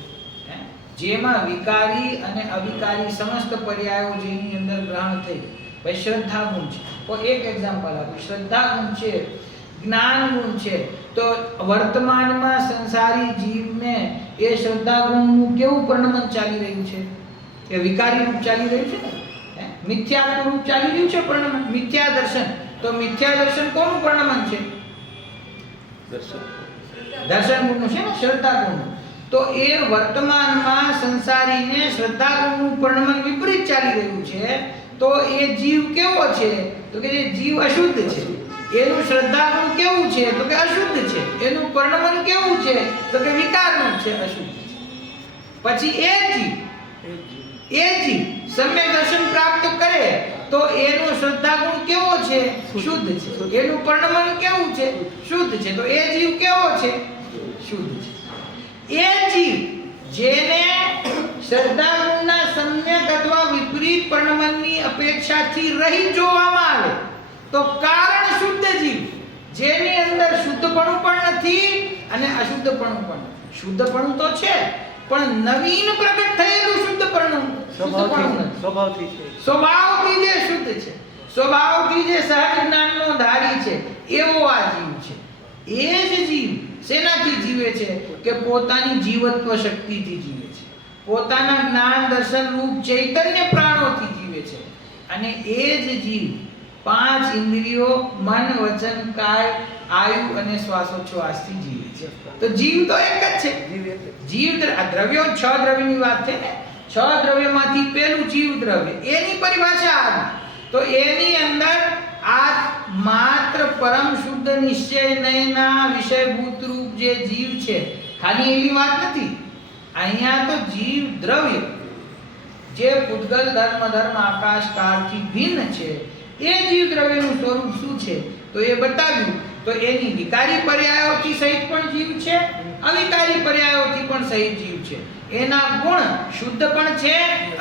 જેમાં વિકારી અને અવિકારી સમસ્ત પર્યાયો જેની અંદર ગ્રહણ થઈ. ભાઈ શ્રદ્ધા ગુણ છે તો એક એક્ઝામ્પલ આપું. શ્રદ્ધા ગુણ છે, જ્ઞાન ગુણ છે. તો વર્તમાનમાં સંસારી જીવને એ શ્રદ્ધા ગુણનું કેવું પરિણમન ચાલી રહ્યું છે? એ વિકારી રૂપ ચાલી રહ્યું છે ને, મિથ્યા રૂપ ચાલી રહ્યું છે પરિણમન. મિથ્યા દર્શન, તો મિથ્યા દર્શન કોનું પરિણમન છે? દર્શન ગુણનું છે ને, શ્રદ્ધા ગુણનું. તો એ વર્તમાનમાં સંસારીને શ્રદ્ધા ગુણનું પરિણમન વિપરીત ચાલી રહ્યું છે. તો એ જીવ કેવો છે? તો કે એ જીવ અશુદ્ધ છે. એનું શ્રદ્ધા ગુણ કેવું છે? તો કે અશુદ્ધ છે. એનું પરિણમન કેવું છે? તો કે વિકારનું છે, અશુદ્ધ છે. પછી એ જીવ સમ્યક દર્શન પ્રાપ્ત કરે તો એનો શ્રદ્ધા ગુણ કેવો છે? શુદ્ધ છે. એનું પરિણમન કેવું છે? શુદ્ધ છે. તો એ જીવ કેવો છે? શુદ્ધ છે. એ જીવ જેને શ્રદ્ધા ગુણના સમ્યક અથવા વિપરીત પરિણમનની અપેક્ષાથી રહી જોવામાં આવે તો કારણ શુદ્ધ જીવ, જેની અંદર શુદ્ધપણું પણ નથી અને અશુદ્ધપણું પણ નથી. શુદ્ધપણું તો છે પણ નવીન પ્રગટ થયેલું શુદ્ધપણું સ્વભાવથી જે શુદ્ધ છે, સ્વભાવથી જે સહજ જ્ઞાનનો ધારી છે, એવો આ જીવ છે. એ જ જીવ શેનાથી જીવે છે? કે પોતાની જીવત્વ શક્તિથી જીવે છે. પોતાના જ્ઞાન દર્શન રૂપ ચૈતન્ય પ્રાણોથી જીવે છે. અને એ જ જીવ 5 ઇન્દ્રિયો મન વચન કાય આયુ અને શ્વાસોચ્છ્વાસથી જીવે છે. તો જીવ તો એક જ છે. જીવ દ્રવ્યો 6 દ્રવ્યની વાત છે ને, 6 દ્રવ્યમાંથી પહેલું જીવ દ્રવ્ય, એની પરિભાષા આવી. તો એની અંદર આ માત્ર પરમ શુદ્ધ નિશ્ચય નયના વિષયભૂત રૂપ જે જીવ છે, ખાલી એવી વાત નથી. અહીંયા તો જીવ દ્રવ્ય જે પૂતગલ ધર્મ આકાશ કાળથી ભિન્ન છે, એ જીવ દ્રવ્યનું સ્વરૂપ શું છે તો એ બતાવ્યું. તો એની વિકારી પર્યાયોથી સહિત પણ જીવ છે, અવિકારી પર્યાયોથી પણ સહિત જીવ છે. એના ગુણ શુદ્ધ પણ છે,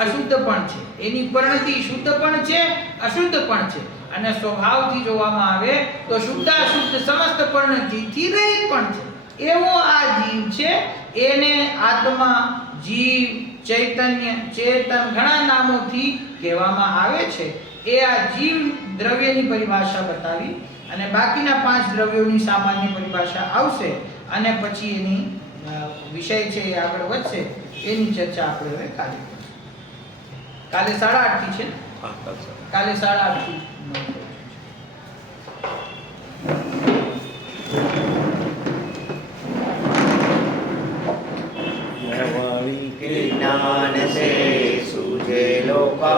અશુદ્ધ પણ છે. એની પરિણતિ શુદ્ધ પણ છે, અશુદ્ધ પણ છે. અને સ્વભાવથી જોવામાં આવે તો શુદ્ધ અશુદ્ધ સમસ્ત પરિણતિથી રહિત પણ છે. એવો આ જીવ છે. એને આત્મા, જીવ, ચૈતન્ય, ચેતન ઘણા નામોથી કહેવામાં આવે છે. એ આ જીવ દ્રવ્યની પરિભાષા બતાવી અને બાકીના 5 દ્રવ્યોની સામાન્ય પરિભાષા આવશે અને પછી એની વિષય છે એ આગળ વધશે. એની ચર્ચા આપણે હવે કાલે કરીશું. કાલે 8:30 થી છે ને? કાલે 8:30 થી 9. ज्ञान से सूझे लोका